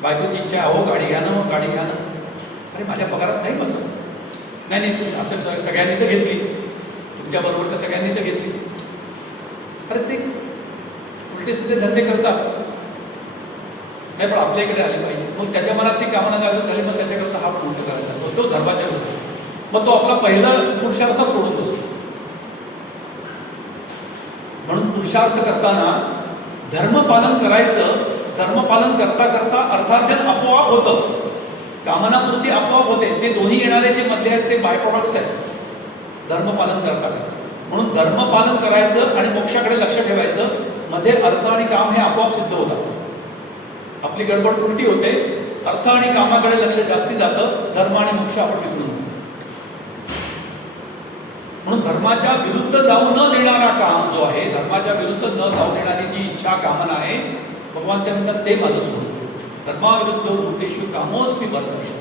बायकोची इच्छा, हो गाडी घ्या ना, गाडी घ्या ना. अरे माझ्या पगारात नाही बसत. नाही असं सगळ्यांनी तर घेतली, तुमच्याबरोबरच्या सगळ्यांनी तर घेतली. अरे ते उलटे सुद्धा धंदे करतात. नाही पण आपल्या इकडे आले पाहिजे. मग त्याच्या मनात ती कामना झाली, मग त्याच्याकरता हा पूर्ण करायचा, तो धर्माच्या विरुद्ध. मग तो आपला पहिला पुरुषार्थ सोडून बसतो. म्हणून पुरुषार्थ करताना धर्मपालन करायचं. धर्मपालन करता करता अर्थार्जन आपोआप होतं, कामनापूर्ती आपोआप होते. ते दोन्ही येणारे जे मध्ये आहेत ते बाय प्रॉडक्ट्स आहेत धर्मपालन करता. म्हणून धर्मपालन करायचं आणि मोक्षाकडे लक्ष ठेवायचं. मध्ये अर्थ आणि काम हे आपोआप सिद्ध होतात. आपली गडबड उलटी होते, अर्थ आणि कामाकडे लक्ष जास्ती जातं, धर्म आणि मोक्ष आपण विसरून. म्हणून धर्माच्या विरुद्ध जाऊ न देणारा काम जो आहे, धर्माच्या विरुद्ध न जाऊ देणारी जी इच्छा, कामना आहे, भगवान ते म्हणतात ते माझं सोडून. धर्माविरुद्ध भूतेषु कामोस्मी वर्तते.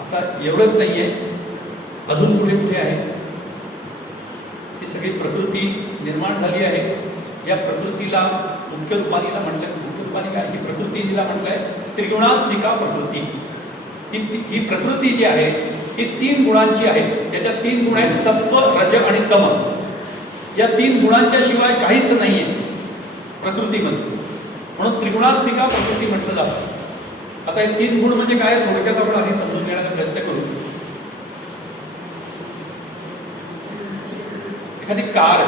आता एवढंच नाहीये, अजून कुठे कुठे आहे? ही सगळी प्रकृती निर्माण झाली आहे. या प्रकृतीला मुख्य रूपानीला म्हटलं. मुख्य रूपानी काय? ही प्रकृती जिला म्हटलंय त्रिगुणात्मिका प्रकृती. ही प्रकृती जी आहे ही 3 गुणांची आहे. त्याच्या 3 गुण आहेत, सत्व, रज आणि तम. या 3 गुणांच्या शिवाय काहीच नाहीये प्रकृतीमध्ये. म्हणून त्रिगुणात्मिका प्रकृती म्हटलं जातं. आता हे 3 गुण म्हणजे काय, थोडक्यात आपण आधी समजून घेण्याचा प्रयत्न करू. एखादी कार,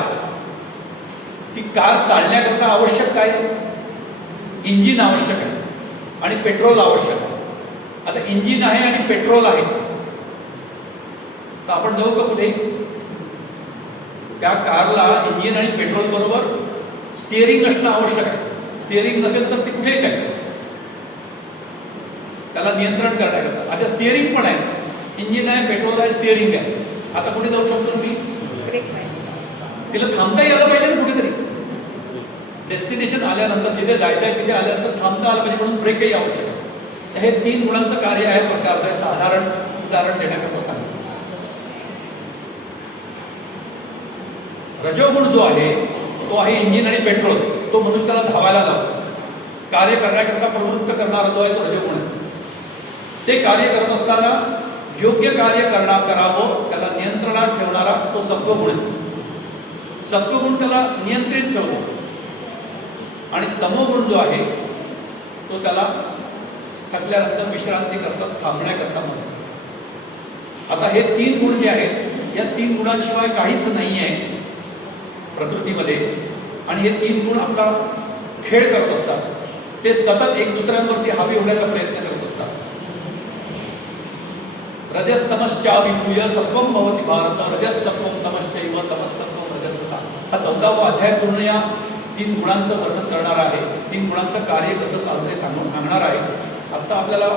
की कार चालण्याकरता आवश्यक काय आहे? इंजिन आवश्यक आहे आणि पेट्रोल आवश्यक आहे. आता इंजिन आहे आणि पेट्रोल आहे तर आपण जाऊ का कुठे? त्या कारला इंजिन आणि पेट्रोल बरोबर स्टिअरिंग असणं आवश्यक आहे. स्टिअरिंग नसेल तर ती कुठे काय, त्याला नियंत्रण करण्याकरता. आता स्टिअरिंग पण आहे, इंजिन आहे, पेट्रोल आहे, स्टिअरिंग आहे. आता कुठे जाऊ शकतो मी? तिला थांबताही आलं पाहिजे ना कुठेतरी. डेस्टिनेशन आल्यानंतर, जिथे जायचं आहे तिथे आल्यानंतर थांबता आलं पाहिजे, म्हणून ब्रेकही आवश्यक आहे. तर हे 3 गुणांचं कार्य आहे प्रकारचं आहे. साधारण उदाहरण देण्याकरता सांगितलं. रजोगुण जो आहे तो आहे इंजिन आणि पेट्रोल. तो मनुष्याला धावायला लावतो, कार्य करण्याकरता प्रवृत्त करणारा जो आहे तो रजोगुण आहे. ते कार्य करत असताना योग्य कार्य करावं त्याला नियंत्रणात ठेवणारा तो सत्वगुण आहे. सत्वगुण त्याला नियंत्रित ठेवतो आणि तमोगुण जो आहे तो त्याला थकल्यानंतर विश्रांती करता थांबण्याकरता म्हणतो. आता हे 3 गुण जे आहेत या 3 गुणांशिवाय काहीच नाही आहे प्रकृतीमध्ये. आणि हे 3 गुण आपला खेळ करत असतात. ते सतत एक दुसऱ्यांवरती हावी होण्याचा प्रयत्न करत असतात. रजस्तमश्चाभिभूय सत्वं भवति भारत, रजस्तत्वं तमश्चैव तमस्तत्वं रजस्तथा. हा 14वा अध्याय पूर्ण या 3 गुणांचं वर्णन करणार आहे. 3 गुणांचं कार्य कसं चालतंय सांगणार आहे. आत्ता आपल्याला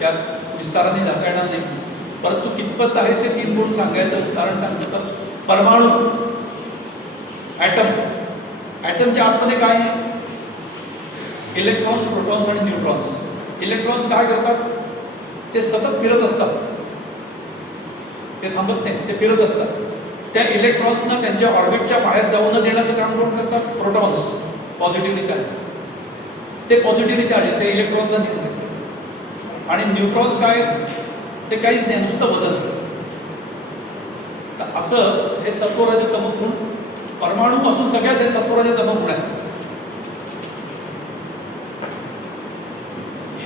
त्यात विस्ताराने जाता येणार नाही, परंतु कितपत आहे ते 3 गुण सांगायचं उदाहरण सांगितलं. परमाणू, ॲटम. ॲटमच्या आतमध्ये काय आहे? इलेक्ट्रॉन्स, प्रोटॉन्स आणि न्यूट्रॉन्स. इलेक्ट्रॉन्स काय करतात? ते सतत फिरत असतात, ते थांबत नाही, ते फिरत असतात. त्या इलेक्ट्रॉन्सना त्यांच्या ऑर्बिटच्या बाहेर जाऊ न देण्याचं काम कोण करतात? Protons, positively charge. ते पॉझिटिव्हली चार्ज आहे, ते इलेक्ट्रॉन्सला देतात. आणि न्यूट्रॉन्स काय? ते काहीच नाही, नुसतं वजन. तर असं हे सत्वरज तमोगुण परमाणूपासून सगळ्यात हे सत्वरज तमोगुण आहे.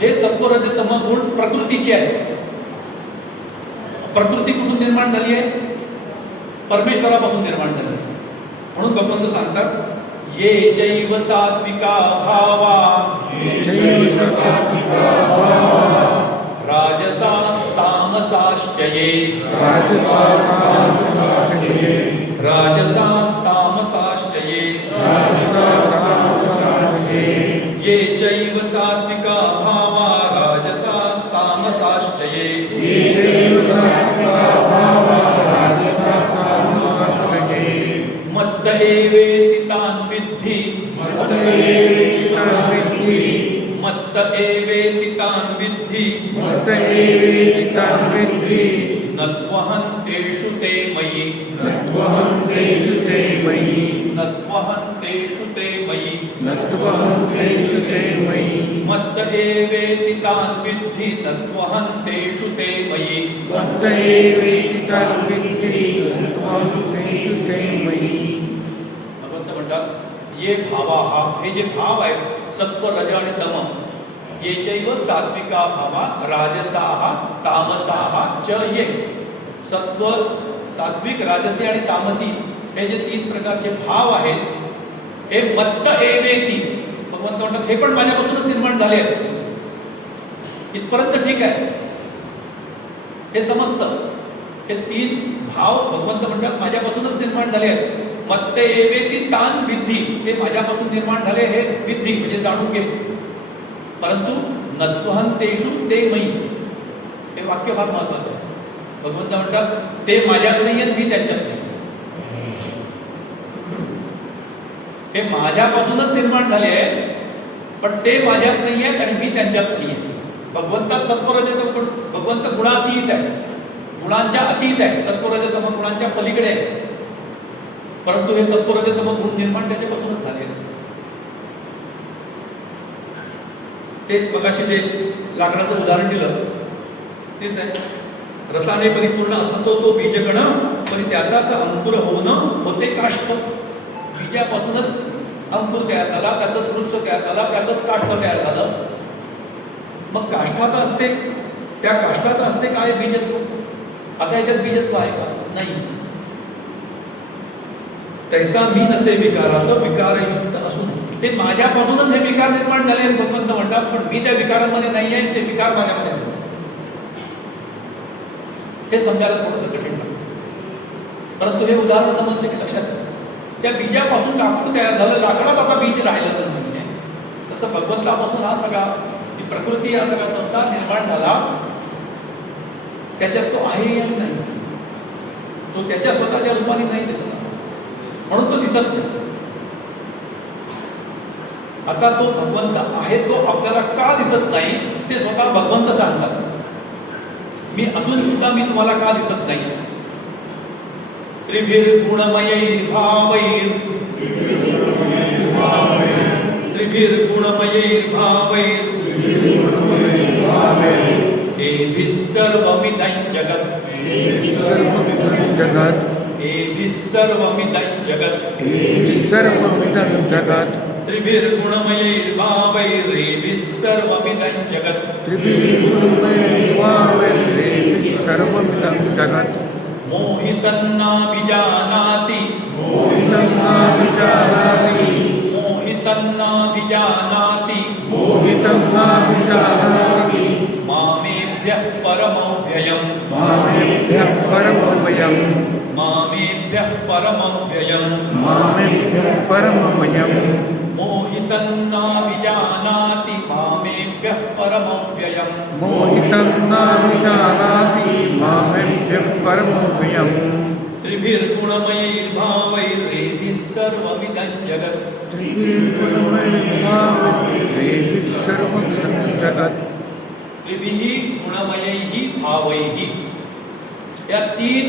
हे सत्वरज तमोगुण प्रकृतीचे आहे. प्रकृती कुठून निर्माण झाली आहे? परमेश्वरापासून निर्माण झाली. म्हणून भगवंत सांगतात ये जैव सात्विका भावा राजसास्तामसाश्च ये राजसास्तामसाश्च ये जैव सात्विका भावा राजसास्तामसाश्च ये मत्त एवेति तान् विद्धि मत्त एवेति तान् विद्धि न त्वहं तेषु ते मयि मत्त एवेति तान् विद्धि न त्वहं तेषु ते मयि. भगवंत म्हणतात ये भावाः, हे जे भाव आहेत सत्व, रज आणि तम, ये चैव सात्विका भावा राजसाः तामसाः च ये. सत्व, सात्विक, राजसी आणि तामसी हे जे 3 प्रकारचे भाव आहेत हे मत्त एवेति. भगवंत म्हणतात हे पण माझ्यापासूनच निर्माण झाले आहेत. इथपर्यंत ठीक आहे, हे समजतं. हे 3 भाव भगवंत म्हणतात माझ्यापासूनच निर्माण झाले आहेत. मत्त एवेति तान् विद्धि, ते माझ्यापासून निर्माण झाले हे विद्धि म्हणजे जाणून घे. परंतु नत्वहं तेषु ते मयि, हे वाक्य फार महत्वाचं आहे. भगवंत म्हणतात ते माझ्यात नाही आहेत, मी त्यांच्यात नाही. हे माझ्यापासूनच निर्माण झाले आहेत पण ते माझ्यात नाही आहेत आणि मी त्यांच्यात नाही आहे. भगवंतात सत्वरजतम गुण, भगवंत गुणातीत आहे, गुणांच्या अतीत आहे. सत्वरजतम गुणांच्या पलीकडे आहे, परंतु हे सत्वरजतम गुण निर्माण त्याच्यापासूनच झाले आहेत. तेच मगाशी जे लाकडाचं उदाहरण दिलं तेच आहे. रसाने परिपूर्ण असतो तो बीजगण, पण त्याचाच अंकुर होणं होते काष्ठ. बीजापासूनच अंकुर तयार झाला, त्याचंच वृक्ष तयार झाला, त्याचंच काष्ठ तयार झालं. मग काष्ठात असते, त्या काष्ठात असते काय? बीजत्व. आता याच्यात बीजत्व आहे का? नाही. तैसा मी नसे विकारात विकारयुक्त असून. ते माझ्यापासूनच हे विकार निर्माण झाले भगवंत म्हणतात, पण मी त्या विकारांमध्ये नाही आहे, ते विकार माझ्यामध्ये नाही. हे समजायला थोडंसं कठीण लागतं, परंतु हे उदाहरण समजलं की लक्षात येतं. त्या बीजापासून लाकूड तयार झालं, लाकडात आता बीज राहिलं नाही आहे. तसं भगवंतापासून हा सगळा ही प्रकृती, हा सगळा संसार निर्माण झाला. त्याच्यात तो आहे आणि नाही, तो त्याच्या स्वतःच्या रूपाने नाही दिसत, म्हणून तो दिसत नाही. आता तो भगवंत आहे, तो आपल्याला का दिसत नाही ते स्वतः भगवंत सांगतात. मी असून सुद्धा मी तुम्हाला का दिसत नाही. त्रिभिर्गुणमयैर्भावैर् त्रिभिर्गुणमयैर्भावैर् एभिः सर्वमिदं जगत् जगत एभिः सर्वमिदं जगत् सर्वमिदं जगत त्रिभिर्गुणमयैर्भावैर् एभिः सर्वमिदं जगत् त्रिभिर्गुणमयैर्भावैर् सर्वमिदं जगत मोहितन्नाभिजानाति मोहितन्नाभिजानाति मोहितन्नाभिजानाति मोहितन्नाभिजानाति मामेभ्यः परमव्ययम् मामेभ्यः परमव्ययम् मामेभ्यः परमव्ययम् मामेभ्यः परमव्ययम् मोहितन्नाभिजानाति मामेभ्यः परमव्ययम् मोहितन्नाभिजानाति मामेभ्यः परमव्ययम् त्रिभिर्गुणमयैर्भावैरेभिः सर्वमिदं जगत् त्रिभिर्गुणमयैर्भावैरेभिः सर्वमिदं जगत् त्रिभिः गुणमयैः भावैः. या तीन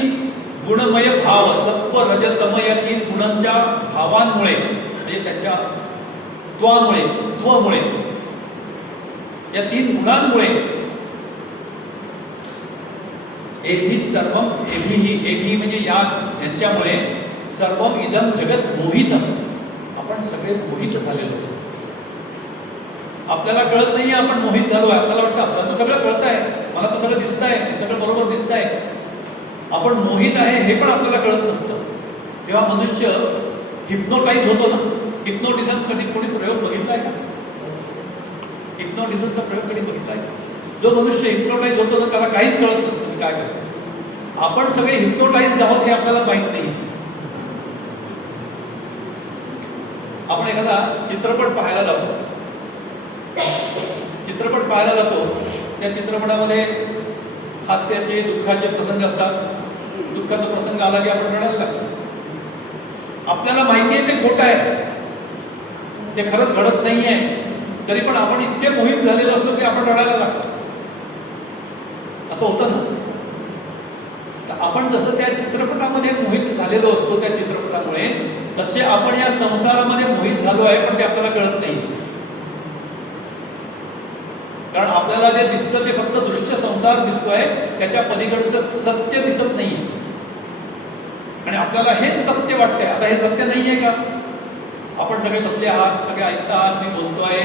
गुणमय भाव सत्व रजतम या तीन गुणांच्या भावांमुळे म्हणजे त्याच्या त्वामुळे या तीन गुणांमुळे एभी सर्वम एभी म्हणजे यांच्यामुळे सर्वम इदम जगत मोहितम. आपण सगळे मोहित झालेलो आहोत. आपल्याला कळत नाही आपण मोहित झालो आहे. आपल्याला वाटतं आपल्याला तर सगळं कळत आहे, मला तर सगळं दिसत आहे, हे सगळं बरोबर दिसत आहे. आपण मोहित आहे हे पण आपल्याला कळत नसतं. जेव्हा मनुष्य हिप्नोटाईज होतो ना, हिप्नोटिझम कधी कोणी प्रयोग बघितला आहे का? हिप्नोटिझमचा प्रयोग कधी बघितला आहे? जो मनुष्य हिप्नोटाईज होतो ना त्याला काहीच कळत नसतं की काय करतो. आपण सगळे हिप्नोटाईज आहोत हे आपल्याला माहीत नाही. आपण एखादा चित्रपट पाहायला जातो, त्या चित्रपटामध्ये हास्याचे दुःखाचे प्रसंग असतात. दुःखाचा प्रसंग आला की आपण रडायला लागतो. आपल्याला माहिती आहे ते खोटं आहे, ते खरंच घडत नाही आहे, तरी पण आपण इतके मोहित झालेलो असतो की आपण रडायला लागतो. असं होतं ना. तर आपण जसं त्या चित्रपटामध्ये मोहित झालेलो असतो त्या चित्रपटामुळे, तसे आपण या संसारामध्ये मोहित झालो आहे, पण ते आपल्याला कळत नाही. कारण आपल्याला जे दिसतं ते फक्त दृश्य संसार दिसतोय, त्याच्या पलीकडचं सत्य दिसत नाहीये. आणि आपल्याला हेच सत्य वाटतंय. आता हे सत्य नाही आहे का? आपण सगळे बसले आहात, सगळे ऐकतात, मी बोलतोय,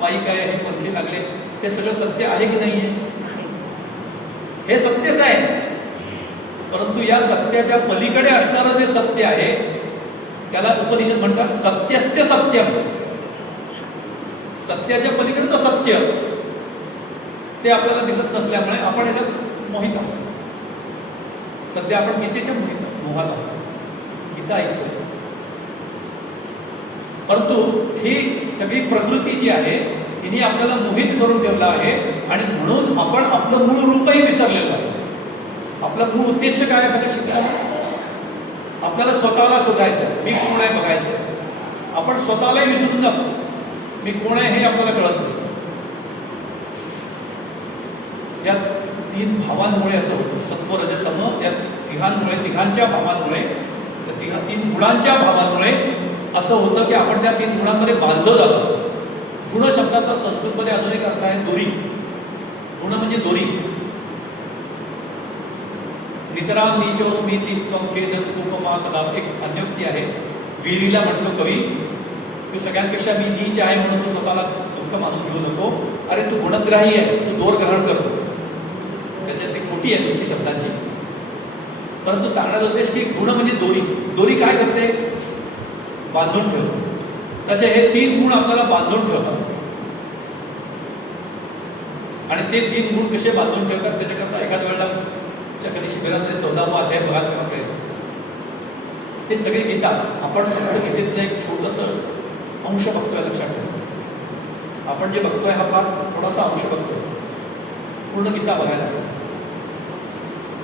माईक आहे, हे पंखे लागले, हे सगळं सत्य आहे की नाही आहे? हे सत्यच आहे. परंतु या सत्याच्या पलीकडे असणारं जे सत्य आहे त्याला उपनिषद म्हणतात सत्यस्य सत्यम. सत्याच्या पलीकडचं सत्य ते आपल्याला दिसत नसल्यामुळे आपण याच्यात मोहित आहोत. सध्या आपण गीतेच्या मोहात आहोत, गीता ऐकतोय. परंतु ही सगळी प्रकृती जी आहे हिने आपल्याला मोहित करून ठेवलं आहे. आणि म्हणून आपण आपलं मूळ रूपही विसरलेलो आहे. आपला मूळ उद्देश काय आहे सगळं शिकायचं. आपल्याला स्वतःला शोधायचं, मी कोण आहे बघायचं. आपण स्वतःलाही विसरून जातो. मी कोण आहे हे आपल्याला कळत नाही. या तीन भावांमुळे असं होतं. सत्व रजतम या तिघांच्या भावांमुळे, त्या तीन गुणांच्या भावांमुळे असं होतं की आपण त्या तीन गुणांमध्ये बांधलं जातो. गुण शब्दाचा संस्कृतमध्ये अजून एक अर्थ आहे दोरी. गुण म्हणजे दोरी. नितराम नीचोस्मीति त्वं खेदत्वमा कदा एक अन्योक्ती आहे. विहिरीला म्हणतो कवी तू सगळ्यांपेक्षा मी नीच आहे म्हणून तू स्वतःला तुमका मानून घेऊ नको. अरे तू गुणग्राही आहे, तू दोर ग्रहण करतो. त्याच्यात ती खोटी आहे नुसती शब्दांची. परंतु सांगण्याचा उद्देश की गुण म्हणजे दोरी. दोरी काय करते? बांधून ठेवते. तसे हे 3 गुण आपल्याला बांधून ठेवतात. आणि ते 3 गुण कसे बांधून ठेवतात त्याच्याकरता एखाद्या वेळेला कधी शिबिरामध्ये 14वा अध्याय बघायला तेव्हा कळेल. हे सगळी गीता आपण फक्त गीतेतलं एक छोटंसं अंश बघतोय, लक्षात ठेवा. आपण जे बघतोय हा फार थोडासा अंश बघतोय, पूर्ण गीता बघायला लागेल.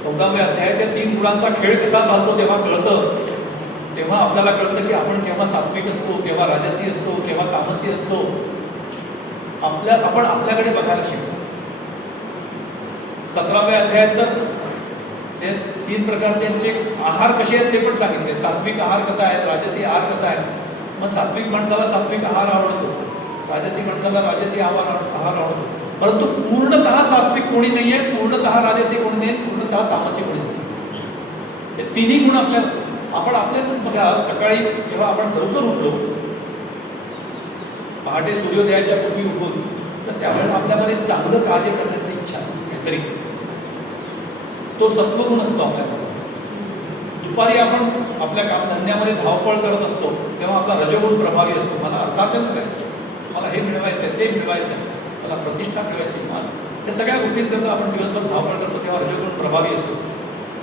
14व्या अध्यायात त्या 3 गुणांचा खेळ कसा चालतो तेव्हा कळतं. तेव्हा आपल्याला कळतं की आपण केव्हा सात्विक असतो, केव्हा राजसी असतो, केव्हा तामसी असतो. आपण आपल्याकडे बघायला शिकतो. 17व्या अध्यायात तर ते 3 प्रकारचे आहार कसे आहेत ते पण सांगितले. सात्विक आहार कसा आहे, राजसी आहार कसा आहे. मग सात्विक माणसाला सात्विक आहार आवडतो, राजसी माणसाला राजसी आहार आवडतो. परंतु पूर्णतः सात्विक कोणी नाही आहे, पूर्णतः राजसी कोणी नाही, पूर्णतः तामसी कोणी नाही. हे 3ही गुण आपण आपल्यातच बघा. सकाळी जेव्हा आपण लवकर उठलो, पहाटे सूर्योदयाच्या पूर्वी उठून, तर त्यावेळेला आपल्यामध्ये चांगलं कार्य करण्याची इच्छा असते काहीतरी. तो सत्वगुण असतो आपल्याकडे. दुपारी आपण आपल्या कामधंद्यामध्ये धावपळ करत असतो तेव्हा आपला रजोगुण प्रभावी असतो. मला अर्थार्जन करायचं, मला हे मिळवायचं आहे, ते मिळवायचं आहे, मला प्रतिष्ठा मिळवायची, मला त्या सगळ्या गोष्टींकरता आपण दिवसभर धावपळ करतो तेव्हा रजोगुण प्रभावी असतो.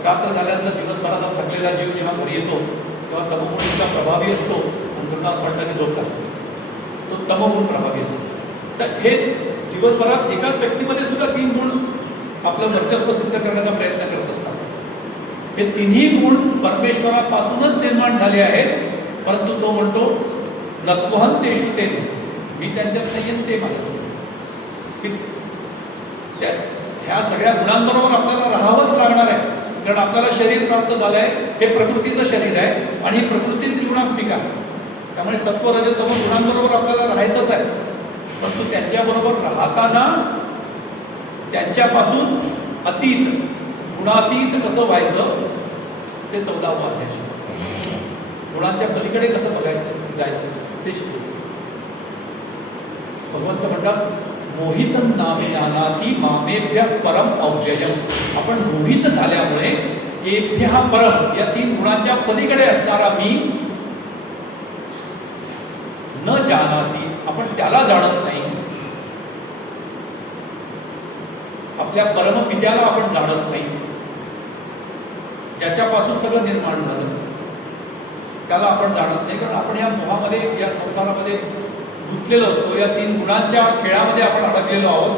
रात्र झाल्यानंतर दिवसभराचा थकलेला जीव जेव्हा घरी येतो तेव्हा तमोगुण इतका प्रभावी असतो, अंतर्नाथ पंडाने झोपतात, तो तमोगुण प्रभावी असतो. तर हे दिवसभरात एकाच व्यक्तीमध्ये सुद्धा 3 गुण आपलं वर्चस्व सिद्ध करण्याचा प्रयत्न करत असतात. हे 3ही गुण परमेश्वरापासूनच निर्माण झाले आहेत. परंतु तो म्हणतो नत्वहं तेषु ते, मी त्यांच्यात नाही आहे, ते माझ्यात. ह्या सगळ्या गुणांबरोबर आपल्याला राहावंच लागणार आहे. कारण आपल्याला शरीर प्राप्त झालं आहे, हे प्रकृतीचं शरीर आहे आणि ही प्रकृती त्रिगुणात्मिक आहे. त्यामुळे सत्व रज तम गुणांबरोबर आपल्याला राहायचंच आहे. परंतु त्यांच्याबरोबर राहताना त्यांच्यापासून अतीत, गुणातीत कसं व्हायचं ते 14वा अध्याय शिकतो. गुणांच्या पलीकडे कसं बघायचं, जायचं ते शिकतो. भगवंत म्हणतात मोहित नामे जानाति मामेभ्य परम अव्ययम. आपण मोहित झाल्यामुळे एभ्य परम या 3 गुणांच्या पलीकडे असणारा मी न जानाति, आपण त्याला जाणत नाही. आपल्या परमपित्याला आपण जाणत नाही, ज्याच्यापासून सगळं निर्माण झालं त्याला आपण जाणत नाही. कारण आपण या मोहामध्ये, या संसारामध्ये गुंतलेलो असतो. या 3 गुणांच्या खेळामध्ये आपण अडकलेलो आहोत,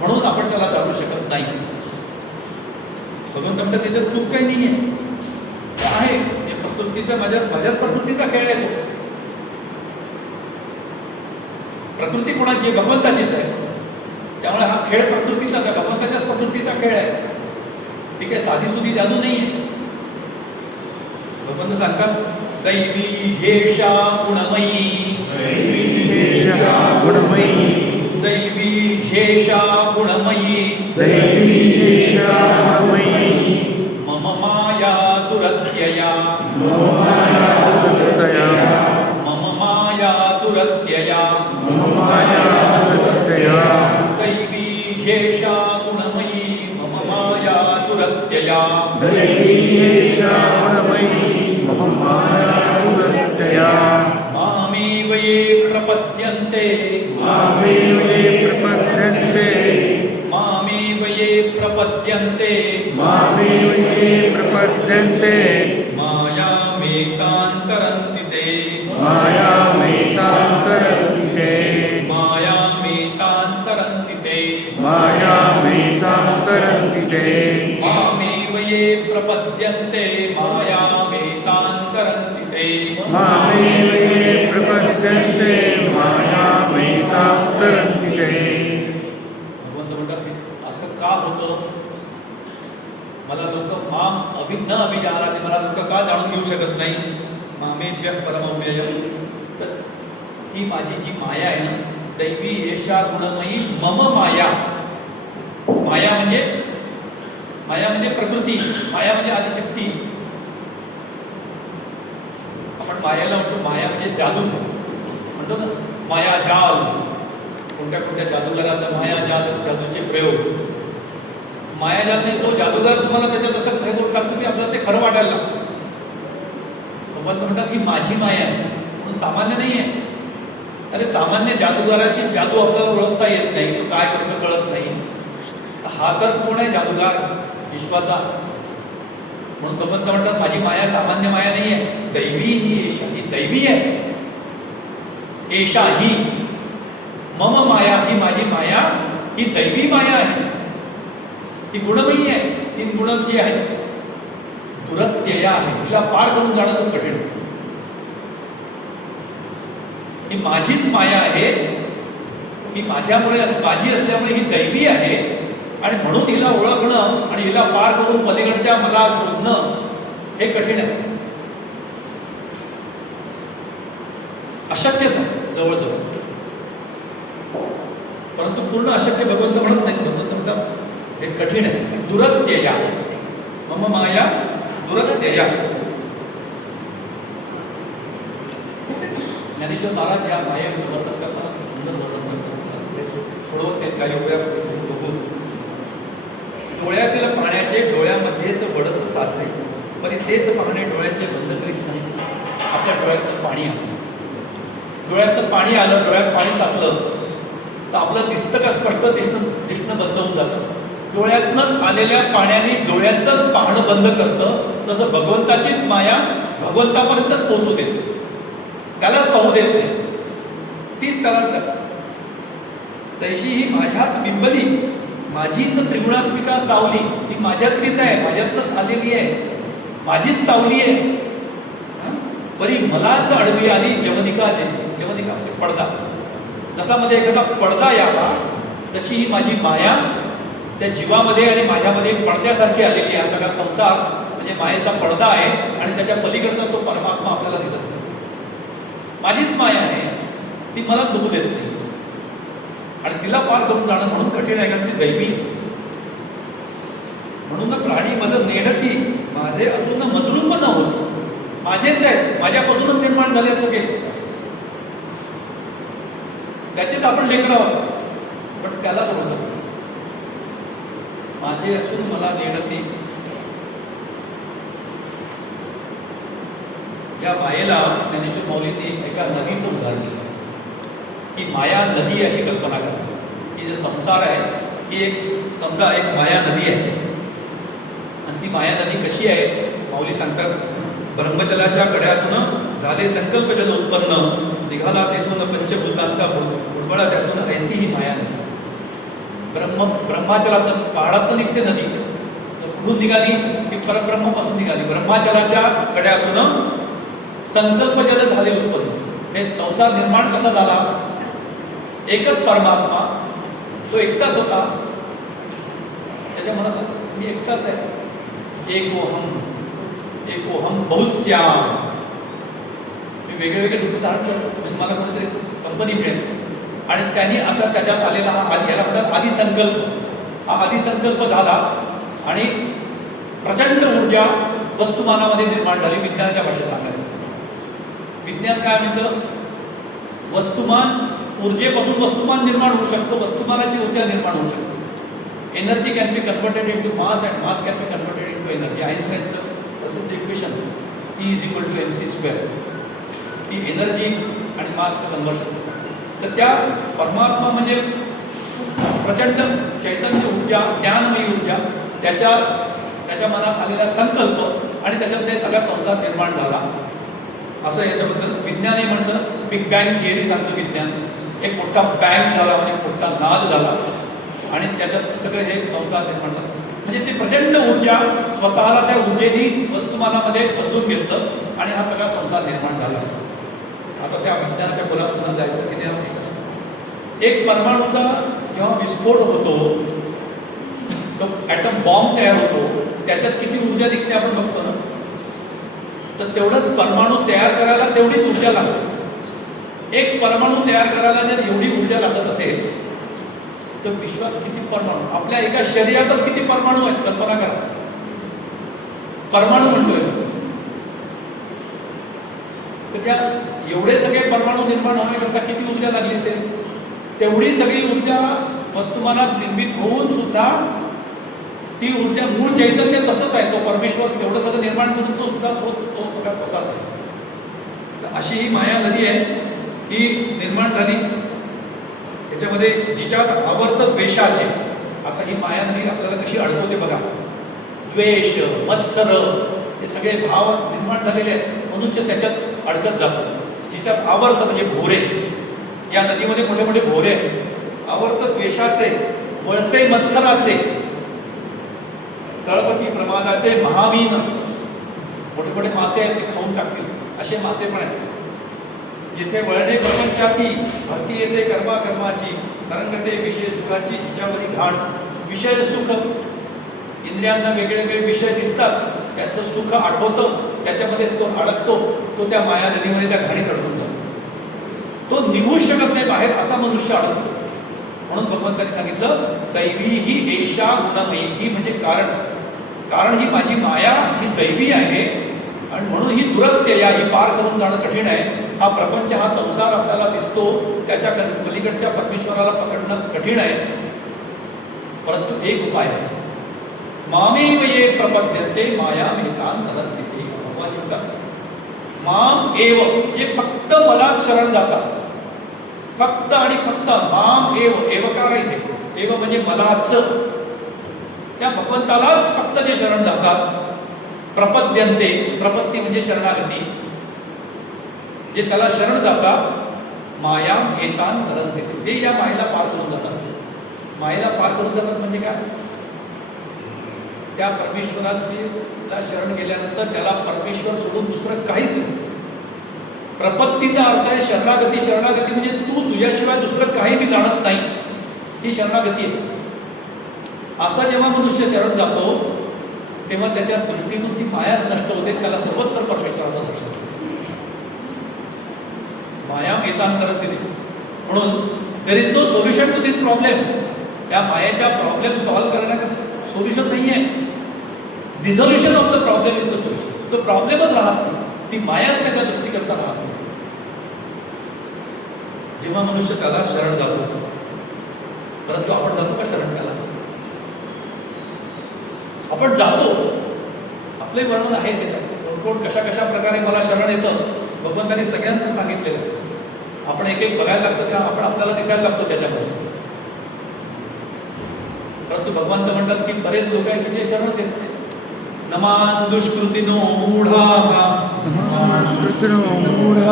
म्हणून आपण त्याला जाणू शकत नाही. भगवंत म्हणतात त्याच्यात चूक काही नाही आहे. हे प्रकृतीच्या माझ्याच प्रकृतीचा खेळ आहे. तो प्रकृती कोणाची? भगवंताचीच आहे. त्यामुळे हा खेळ प्रकृतीचाच आहे, भगवंताच्याच प्रकृतीचा खेळ आहे. ठीक आहे, साधी सुधी जादू नाही आहे. भगवंत सांगतात दैवी हेषा गुणमयी, गुणमयी, दैवी हेषा गुणमयी, दैवी हेषा गुणमयी, मम माया दुरत्यया, मम माया दुरत्यया, मम माया दुरत्यया, मम माया दुरत्यया, दैवी हेषा गुणमयी, मम माया दुरत्यया, दैवी हेषा गुणमयी, मम माया दुरत्यया, मामेव ये प्रपद्यन्ते, मामेव ये प्रपद्यन्ते, मामेव ये प्रपद्यन्ते, मामेव ये प्रपद्यन्ते, मायामेतां तरन्ति ते, मायामेतां तरन्ति ते, मायामेतां तरन्ति ते, मायामेतां तरन्ति ते, मामेव ये प्रपद्यन्ते, मायामेतां तरन्ति ते, मामेव ये प्रपद्यन्ते, मायामेतां तरन्ति ते. भगवंत म्हणतात असं का होतं? मला लोक माम न अभिजानाने, मला लोक का जाणून घेऊ शकत नाही? मामेभ्य परमव्ययम. तर ही माझी जी माया आहे ना, दैवी एषा गुणमयी मम माया. माया म्हणजे प्रकृती, माया म्हणजे आदिशक्ती. आपण मायाला म्हणतो माया म्हणजे जादू म्हणतो ना, माया जाल. कोणत्या कोणत्या जादूगाराचा माया जाल, जादूचे प्रयोग. मायाजाल नाही, तो जादूगार तुम्हाला त्याच्यात असं हे करून टाकतो की आपल्याला ते खरं वाटायला लागतं. भगवंत म्हणतात ही माझी माया आहे म्हणून सामान्य नाही आहे. अरे सामान्य जादूगाराची जादू आपल्याला ओळखता येत नाही, तो काय करतो कळत नाही. हा तर कोण आहे जादूगार विश्वाचा. म्हणून भगवंत म्हणतात माझी माया सामान्य माया नाही आहे, दैवी ही एषा, ही दैवी आहे. एषा ही मम माया, ही माझी माया ही दैवी माया आहे, ही गुणमयी आहे. 3 गुण जी आहेत दुरत्यया आहे, तिला पार करून जाणं खूप कठीण आहे. ही माझीच माया आहे, ही माझ्यामुळे माझी असल्यामुळे ही दैवी आहे आणि म्हणून हिला ओळखणं आणि हिला पार करून पलीकडच्या मला शोधणं हे कठीण आहे, अशक्यच आहे जवळजवळ. परंतु पूर्ण अशक्य भगवंत म्हणत नाही. भगवंत म्हणतात हे कठीण आहे. दुरत्यया मम माया दुरत्यया. ज्ञानेश्वर महाराज या मायेचं वर्णन करताना सुंदर वर्णन करतात. सोडवत ते काही वेळा बघून डोळ्यातील पाण्याचे डोळ्यामध्येच बडस साचे, पण तेच पाहणे डोळ्याचे बंद करीत नाही. आपल्या डोळ्यातलं पाणी आलं, डोळ्यातलं पाणी आलं, डोळ्यात पाणी साचलं तर आपलं दिसतं का स्पष्ट दिसणं बंद होऊन जातं. डोळ्यातनंच आलेल्या पाण्याने डोळ्याचंच पाहणं बंद करतं. तसं भगवंताचीच माया भगवंतापर्यंतच पोहोचू देत, त्यालाच पाहू देत नाही, तीच त्याला. तैशी ही माझ्यात बिंबली, माझीच त्रिगुणात्मिका सावली, ही माझ्यातलीच आहे, माझ्यातच आलेली आहे, माझीच सावली आहे. बरी मलाच अडवी आली जवनिका जैसी. जवनिका म्हणजे पडदा, जसा मध्ये एखादा पडदा यावा तशी ही माझी माया त्या जीवामध्ये आणि माझ्यामध्ये पडद्यासारखी आलेली आहे. हा सगळा संसार म्हणजे मायेचा पडदा आहे आणि त्याच्या पलीकडचा तो परमात्मा आपल्याला दिसत नाही. माझीच माया आहे, ती मला बघू देत नाही आणि तिला पार करून जाणं म्हणून कठीण आहे, कारण ती दैवी. म्हणून प्राणी मज नेडती माझे असून मद्रूप न होत. माझेच आहेत, माझ्यापासूनच निर्माण झाले सगळे, त्याचेच आपण लेकर आहोत, पण त्यालाच ओळखत. माझे असून मला नेडती. या मायेला ज्ञानेश्वर माऊलींनी एका नदीचं उदाहरण दिलं की माया नदी अशी कल्पना करा की जे संसार आहे ही एक समजा एक माया नदी आहे. आणि ती माया नदी कशी आहे माऊली सांगतात, ब्रह्मजलाच्या कड्यातून झाले संकल्प जल उत्पन्न, निघाला तेथून पंचभूतांचा बुडबुडा त्यातून ऐसी ही माया नदी. ब्रह्माचलात पहाडातून निघते नदी, कुठून निघाली की परब्रह्मापासून निघाली. ब्रह्माचलाच्या कड्यातून संकल्प जल झाले उत्पन्न. हे संसार निर्माण कसा झाला, एकच परमात्मा, तो एकटाच होता, त्याच्या मनात मी एकटाच आहे. एकोहम बहुश्याम. मी वेगळे रूप धारण करतो म्हणजे मला कोणीतरी कंपनी मिळेल आणि त्यांनी असा त्याच्यात आलेला हा आधी, याला म्हणतात आदिसंकल्प. हा आदिसंकल्प झाला आणि प्रचंड ऊर्जा वस्तुमानामध्ये निर्माण झाली. विज्ञानाच्या भाषेत सांगायचं, विज्ञान काय म्हणतं, वस्तुमान ऊर्जेपासून वस्तुमान निर्माण होऊ शकतो, वस्तुमानाची ऊर्जा निर्माण होऊ शकते. Energy can be converted into mass and mass can be converted into energy. आइन्स्टाईनचं तसंच इक्वेशन E=mc². ती एनर्जी आणि मासचं कन्व्हर्शन असतं. तर त्या परमात्मा म्हणजे प्रचंड चैतन्य ऊर्जा, ज्ञानमयी ऊर्जा, त्याच्या मनात आलेला संकल्प आणि त्याच्यामध्ये सगळा संसार निर्माण झाला. असं याच्याबद्दल विज्ञानही म्हणतं. बिग बँग थिअरी सांगतं विज्ञान. एक मोठा बँग झाला म्हणजे मोठा नाद झाला आणि त्याच्यात सगळं हे संसार निर्माण झाला. म्हणजे ती प्रचंड ऊर्जा स्वतःला त्या ऊर्जेने वस्तुमानामध्ये बदलून घेतलं आणि हा सगळा संसार निर्माण झाला. आता त्या विज्ञानाच्या खोलात जायचं की त्या एक परमाणूचा जेव्हा विस्फोट होतो, तो ॲटम बॉम्ब तयार होतो, त्याच्यात किती ऊर्जा निघते आपण बघतो ना. तर तेवढंच परमाणू तयार करायला तेवढीच ऊर्जा लागते. एक परमाणू तयार करायला जर एवढी ऊर्जा लागत असेल तर विश्वात किती परमाणू, आपल्या एका शरीरातच किती परमाणू आहेत कल्पना करा. परमाणू म्हणतोय तर त्या एवढे सगळे परमाणू निर्माण होण्याकरता किती ऊर्जा लागली असेल, तेवढी सगळी ऊर्जा वस्तुमानात निर्मित होऊन सुद्धा ती ऊर्जा मूळ चैतन्य तसंच आहे, तो परमेश्वर तेवढं सगळं निर्माण करून तो सुद्धा तो सुद्धा तसाच आहे. तर अशी ही माया नदी आहे, ही निर्माण झाली याच्यामध्ये जिच्यात आवर्त द्वेषाचे. आता ही माया नदी आपल्याला कशी अडकवते बघा. द्वेष, मत्सर हे सगळे भाव निर्माण झालेले आहेत, मनुष्य त्याच्यात अडकत जातो. जिच्यात आवर्त म्हणजे भोरे, या नदीमध्ये मोठे मोठे भोरे आहेत. आवर्त द्वेषाचे, वळसे मत्सराचे, तळपती प्रमादाचे, महावीन मोठे मोठे मासे आहेत ते खाऊन टाकतील असे मासे पण आहेत. जिथे वळणे प्रपंचाती, भक्ती येते कर्मा कर्माची, तरंगते विषय सुखाची, जिच्यावरी घाण. विषय सुख, इंद्रियांना वेगळे विषय दिसतात, त्याचं सुख आठवतं, त्याच्यामध्येच तो अडकतो, तो त्या माया नदीमध्ये त्या घाणीत अडकून जातो. तो निघू शकत नाही बाहेर, असा मनुष्य अडकतो. म्हणून भगवंतांनी सांगितलं दैवी ही एषा गुणमयी, ही म्हणजे कारण ही माझी माया ही दैवी आहे आणि म्हणून ही दुरत्य या, ही पार करून जाणं कठीण आहे. हा प्रपंच, हा संसार आपल्याला दिसतो, त्याच्या पलीकडच्या परमेश्वराला पकडणं कठीण आहे. परंतु एक उपाय आहे, मामेव ये प्रपद्यन्ते माया मेतान तदन्ते. भगवान म्हणतात माम एव, जे फक्त मला शरण जातात, फक्त आणि फक्त माम एव, एवकार इथे, एव म्हणजे मलाच, त्या भगवंतालाच फक्त जे शरण जातात. प्रपद्यन्ते, प्रपत्ती म्हणजे शरणागती, जे त्याला शरण जातात. माया एतान तरन्ते, ते या मायेला पार करून जातात. मायेला पार करून जातात म्हणजे काय, त्या परमेश्वराला शरण गेल्यानंतर त्याला परमेश्वर सोडून दुसरं काहीच नाही. प्रपत्तीचा अर्थ आहे शरणागती. शरणागती म्हणजे तू तुझ्याशिवाय दुसरं काही मी जाणत नाही, ही शरणागती आहे. असा जेव्हा मनुष्य शरण जातो तेव्हा त्याच्या दृष्टीतून ती मायाच नष्ट होते, त्याला सर्वत्र परमेश्वराचं दर्शन होते. माया एतांतरते. म्हणून there is no solution to this problem. त्या मायेच्या प्रॉब्लेम सॉल्व्ह करण्याकरता सोल्युशन नाही आहे. Dissolution of the problem is the solution. तो प्रॉब्लेमच राहत नाही, ती मायाच त्याच्या दृष्टीकरता राहत नाही. जेव्हा मनुष्य त्याला शरण जातो, परंतु आपण जातो का शरण त्याला? आपण जातो, आपले वर्णन आहे त्याच्यात, कोण कशा कशा प्रकारे मला शरण येतं भगवंतांनी सगळ्यांचं सांगितलेलं. आपण एक एक बघायला लागतं तेव्हा आपण आपल्याला दिसायला लागतो त्याच्यामध्ये. परंतु भगवंत म्हणतात की बरेच लोक आहेत की जे शरणच येत नाही. नमान दुष्कृतिनो मूढा, नमान दुष्कृतिनो मूढा,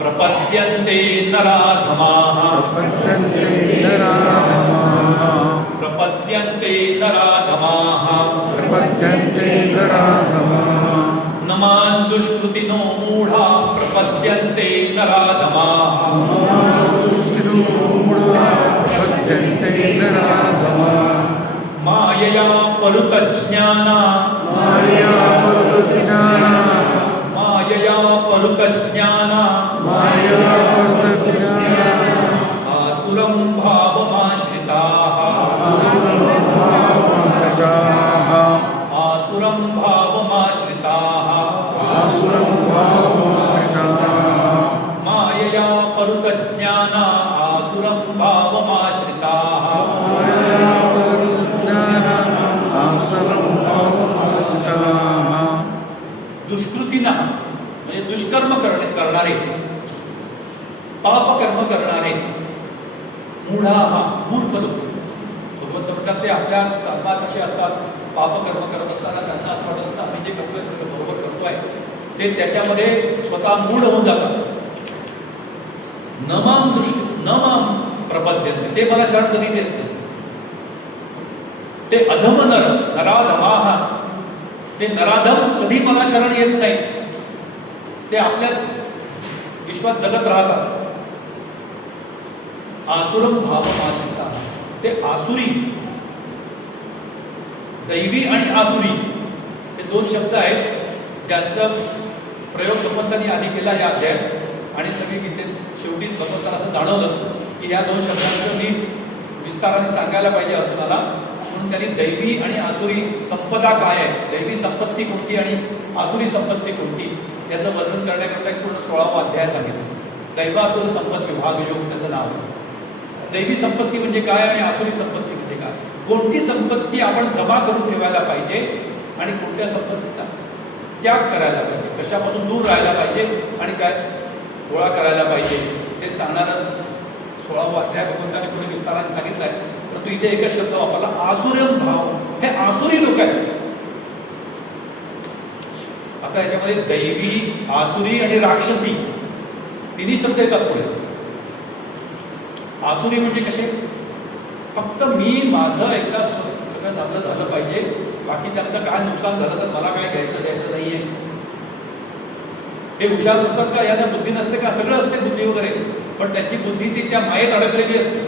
प्रपद्यन्ते नराधमाः, प्रपद्यन्ते नराधमाः, नमान दुष्कृतिनो मूढा, प्रपद्यन्ते नराधमाः, मायया परुतज्ञाना, मायया परुतज्ञाना, आसुरं भावमाश्रिताः, आसुरं भावमाश्रिताः, मायया परुतज्ञाना, आसुरं भावमाश्रिताः. दुष्कृतीनं म्हणजे दुष्कर्म करणारे, पापकर्म करणारे, मूढा, मूर्ख लोक. भगवंत म्हणतात ते आपल्या कर्मात असे असतात, पापकर्म करत असताना त्यांना असं वाटत असतं आम्ही जे करतोय ते बरोबर करतोय, ते त्याच्यामध्ये स्वतः मूढ होऊन जातात. न माम प्रपद्यन्ते, ते मला शरण कधीच येत नाही. ते अधम नराधमाः, ते नराधम कधी मला शरण येत नाही. ते आपल्याच विश्वात जगत राहतात. आसुरम भावमाश्रिता, ते आसुरी, दैवी आणि आसुरी हे दोन शब्द आहेत ज्यांचा प्रयोग भगवंतांनी आधी केला या अध्यायात. आणि सगळी गीतेत शेवटीच भगवंतांना असं जाणवलं की या दोन शब्दांचं मी विस्ताराने सांगायला पाहिजे अर्जुनाला. म्हणून त्यांनी दैवी आणि आसुरी संपदा काय आहे, दैवी संपत्ती कोणती आणि आसुरी संपत्ती कोणती, याचं वर्णन करण्याकरता एक पूर्ण 16वा अध्याय सांगितलं. दैवासुर संपत विभाग योग त्याचं नाव आहे. दैवी संपत्ती म्हणजे काय आणि आसुरी संपत्ती म्हणजे काय, कोणती संपत्ती आपण जमा करून ठेवायला पाहिजे आणि कोणत्या संपत्तीचा त्याग करायला पाहिजे, कशापासून दूर राहायला पाहिजे आणि काय गोळा करायला पाहिजे ते सांगणारं 16वा अध्याय भगवंताने पुढे विस्ताराने सांगितलं आहे. परंतु इथे एकच शब्द वापरला, आसुरम भाव. हे आसुरी लोक आहेत. आता याच्यामध्ये दैवी, आसुरी आणि राक्षसी तिन्ही शब्द येतात पुढे. आसुरी म्हणजे कसे, फक्त मी माझं एकदा सगळं झालं पाहिजे, बाकीच्यांचं काय नुकसान झालं तर मला काय घ्यायचं द्यायचं नाहीये. हे हुशार असतात का, यांना बुद्धी नसते का, सगळं असते बुद्धी वगैरे, पण त्यांची बुद्धी ती त्या मायेत अडकलेली असते.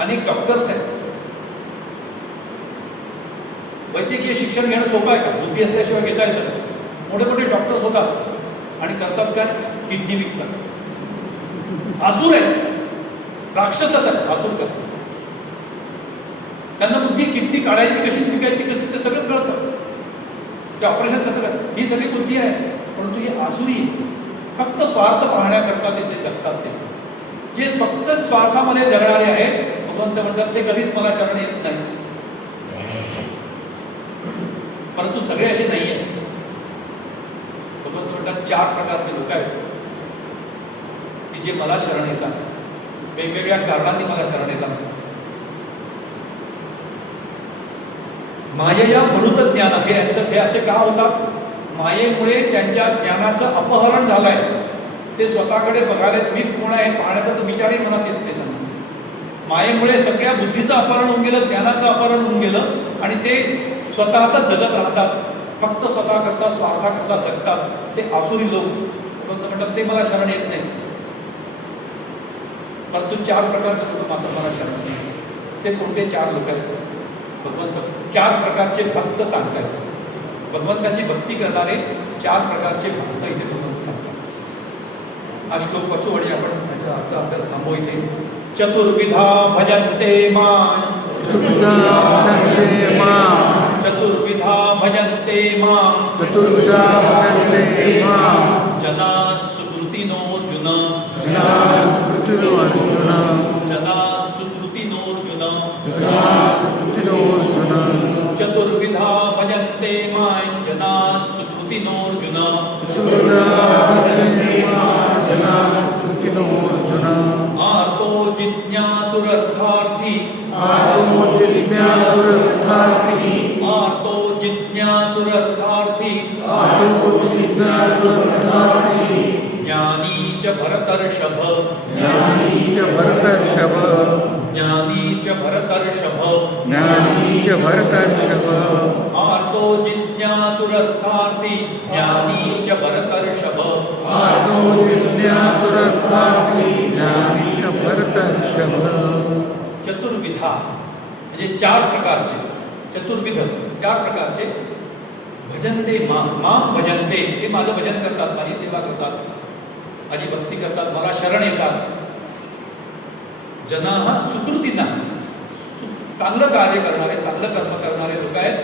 अनेक डॉक्टर्स आहेत, वैद्यकीय शिक्षण घेणं सोपं आहे का, बुद्धी असल्याशिवाय घेता येतं. मोठे मोठे डॉक्टर्स होतात आणि करतात काय, किडनी विकतात. आसुर आहेत, राक्षस आहेत आसुर करतात. त्यांना बुद्धी किडनी काढायची कशी, विकायची कशी ते सगळं कळतं. ते ऑपरेशन कसं करायचं ही सगळी बुद्धी आहे. परंतु ही आसुरी फक्त स्वार्थ पाहण्याकरता ते जगतात. ते जे फक्त स्वार्थामध्ये जगणारे आहेत, भगवंत म्हणतात ते कधीच मला शरण येत नाही. परंतु सगळे असे नाही आहेत. भगवंत म्हणतात 4 प्रकारचे लोक आहेत की जे मला शरण येतात, वेगवेगळ्या कारणांनी मला शरण येतात. मायेया भरुत ज्ञान, हे असे का होतात, मायेमुळे त्यांच्या ज्ञानाचं अपहरण झालंय. ते स्वतःकडे बघायला मी कोण आहे पाहण्याचा तर विचारही मनात येत नाही त्यांना. मायेमुळे सगळ्या बुद्धीचं अपहरण होऊन गेलं, ज्ञानाचं अपहरण होऊन गेलं आणि ते स्वतःच जगत राहतात, फक्त स्वतः करता स्वार्थाकरता जगतात. ते आसुरी लोक म्हणतात ते मला शरण येत नाही. परंतु 4 प्रकारचे लोक मात्र मला शरण नाही. ते कोणते 4 लोक आहेत, भगवंत 4 प्रकारचे भक्त सांगतात. भगवंताची भक्ती करणारे 4 प्रकारचे भक्त इथे भगवंत सांगतात. हा श्लोक वाचू आणि आपण त्याचा आजचा अभ्यास थांबवू इथे. चतुर्विधा भजन्ते मां, चतुर्विधा भजन्ते मां, चतुर्विधा भजन्ते मां, चतुर्विधा भजन्ते मां, जना सुकृतिनोऽर्जुन, जना सुकृतिनोऽर्जुन, जना सुकृतिनोऽर्जुन, जना सुकृतिनोऽर्जुन. चतुर्विधा भजन्ते मां, जना सुकृतिनोऽर्जुन. चतुर्विधा भजन्ते मां, जना सुकृतिनोऽर्जुन. आर्तो जिज्ञासुरर्थार्थी, आर्तो जिज्ञासुरर्थार्थी, आर्तो जिज्ञासुरर्थार्थी, आर्तो जिज्ञासुरर्थार्थी, ज्ञानी च भरतर्षभ, ज्ञानी च भरतर्षभ, ज्ञानी च भरतर्षभ. ज्ञानी च भरतर्षभ. आर्तो जिज्ञासुरर्थार्थी, ज्ञानी च भरतर्षभ. आर्तो जिज्ञासुरर्थार्थी, ज्ञानी च भरतर्षभ. चतुर्विधा म्हणजे 4 प्रकारचे, चतुर्विध 4 प्रकारचे भजनते मां, मां भजनते, ते माझं भजन करतात, माझी सेवा करतात, माझी भक्ती करतात, मला शरण येतात. जनाः सुकृतीना, चांगलं कार्य करणारे, चांगलं कर्म करणारे लोक आहेत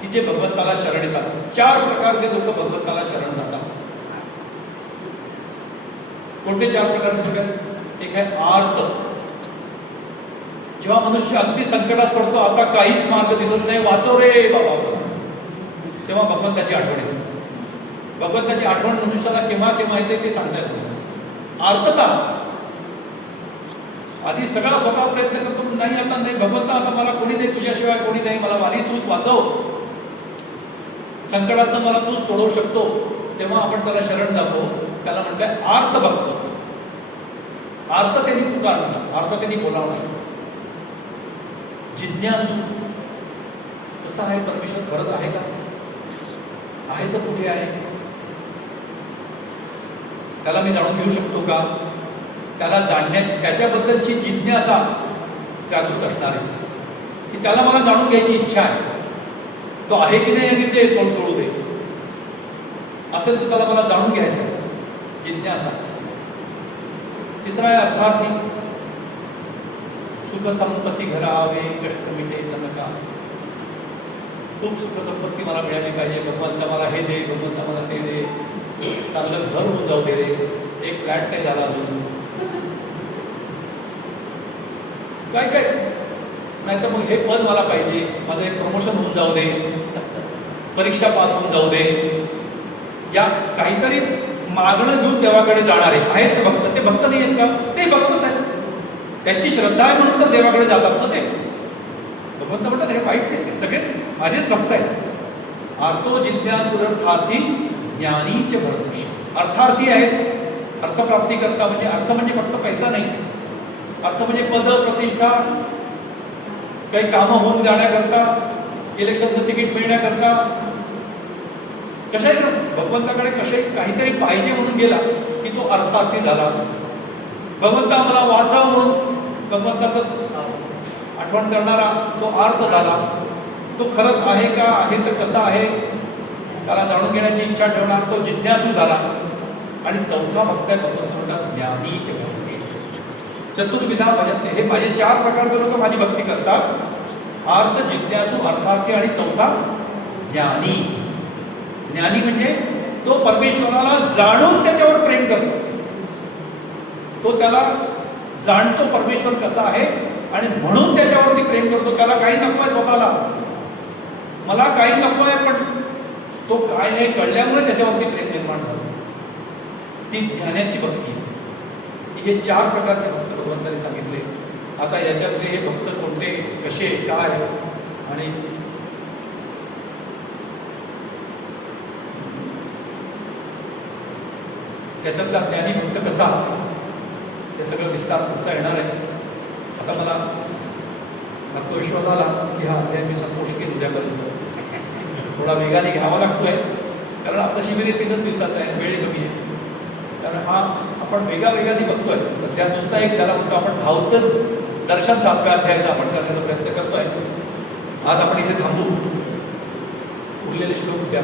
की जे भगवंताला शरण येतात. 4 प्रकारचे लोक भगवंताला शरण जातात. कोणते 4 प्रकारचे लोक आहेत? एक आहे आर्त. जेव्हा मनुष्य अगदी संकटात पडतो, आता काहीच मार्ग दिसत नाही, वाचव रे बाबा, तेव्हा भगवंताची आठवण येते. भगवंताची आठवण मनुष्याला केव्हा केव्हा येते ते सांगता येत नाही. आर्तता, आधी सगळा स्वतः प्रयत्न करतो, नाही आता नाही भगवंता, आता मला कोणी नाही, तुझ्याशिवाय कोणी नाही, मला वाली तूच वाचव, संकटातनं मला तूच सोडवू शकतो. तेव्हा आपण त्याला शरण जातो. त्याला म्हणताय आर्त भक्त. आर्ततेने पुकारणार, आर्ततेने बोलावणार. जिज्ञासू, कसं आहे परमेश्वर, खरंच आहे का, आहे तर कुठे आहे, त्याला मी जाणून घेऊ शकतो का, त्याला जाणण्याची, त्याच्याबद्दलची जिज्ञासा जागृत असणार आहे की त्याला मला जाणून घ्यायची इच्छा आहे, तो आहे की नाही आणि ते कोण कळू दे, असेल तर त्याला मला जाणून घ्यायचं, जिज्ञासा. तिसरा आहे अर्थार्थी. सुख संपत्ती घरावे, कष्ट मिटे नका. खूप सुख संपत्ती मला मिळाली पाहिजे, भगवंता मला हे दे, भगवंता मला ते दे, चांगलं घर होऊन जाऊ दे रे, एक फ्लॅट नाही झाला अजून, काय काय नाही तर मग हे पद मला पाहिजे, माझं एक प्रमोशन होऊन जाऊ दे, परीक्षा पास होऊन जाऊ दे, या काहीतरी मागणं घेऊन देवाकडे जाणारे आहेत ते भक्त. ते भक्त नाही आहेत का? ते भक्तच आहेत. त्यांची श्रद्धा आहे म्हणून तर देवाकडे जातात ना ते. भगवंत म्हणतात हे वाईट नाही, ते सगळे माझेच भक्त आहेत. आर्तो जिज्ञासुरर्थार्थी ज्ञानीच भरतर्ष. अर्थार्थी आहेत, अर्थप्राप्ती करता. म्हणजे अर्थ म्हणजे फक्त पैसा नाही, अर्थ म्हणजे पद प्रतिष्ठा, काही कामं होऊन जाण्याकरता, इलेक्शनचं तिकीट मिळण्याकरता, कशाही भगवंताकडे कसे काहीतरी पाहिजे म्हणून गेला की तो अर्थार्थी झाला. भगवंत आम्हाला वाचावं म्हणून भगवंताचं आठवण करणारा तो अर्थ झाला. तो खरंच आहे का, आहे तर कसा आहे त्याला जाणून घेण्याची इच्छा ठेवणार तो जिज्ञासू झाला. आणि चौथा भक्त आहे भगवंत म्हणतात ज्ञानीच भक्त. चतुर्विधा भजते. हे माझे 4 प्रकारचे लोक माझी भक्ती करतात. अर्थ, जिज्ञासू, अर्थार्थी आणि चौथा ज्ञानी. ज्ञानी म्हणजे तो परमेश्वराला जाणून त्याच्यावर प्रेम करतो. तो त्याला जाणतो परमेश्वर कसा आहे आणि म्हणून त्याच्यावरती प्रेम करतो. त्याला काही नको आहे स्वतःला, मला काही नको आहे, पण तो काय आहे कळल्यामुळे त्याच्यावरती प्रेम निर्माण झालं. ती ज्ञानाची भक्ती. हे 4 प्रकारचे भक्त भगवंतांनी सांगितले. आता याच्यातले हे भक्त कोणते, कसे, काय आणि त्याच्यातला ज्ञानी भक्त कसा, हे सगळं विस्तार तुमचा येणार आहे. आता मला आत्मविश्वास आला की हा अध्याय मी संतोष केला. उद्यापर्यंत थोडा वेगाने घ्यावा लागतोय, कारण आपलं शिबिर हे 3च दिवसाचं आहे, वेळ कमी आहे. कारण हा आपण वेगाने बघतोय. सध्या नुसता एक त्याला म्हणतो आपण धावतं दर्शन 7व्या अध्यायाचा आपण करण्याचा प्रयत्न करतोय. आज आपण इथे थांबू. उरलेले श्लोक उद्या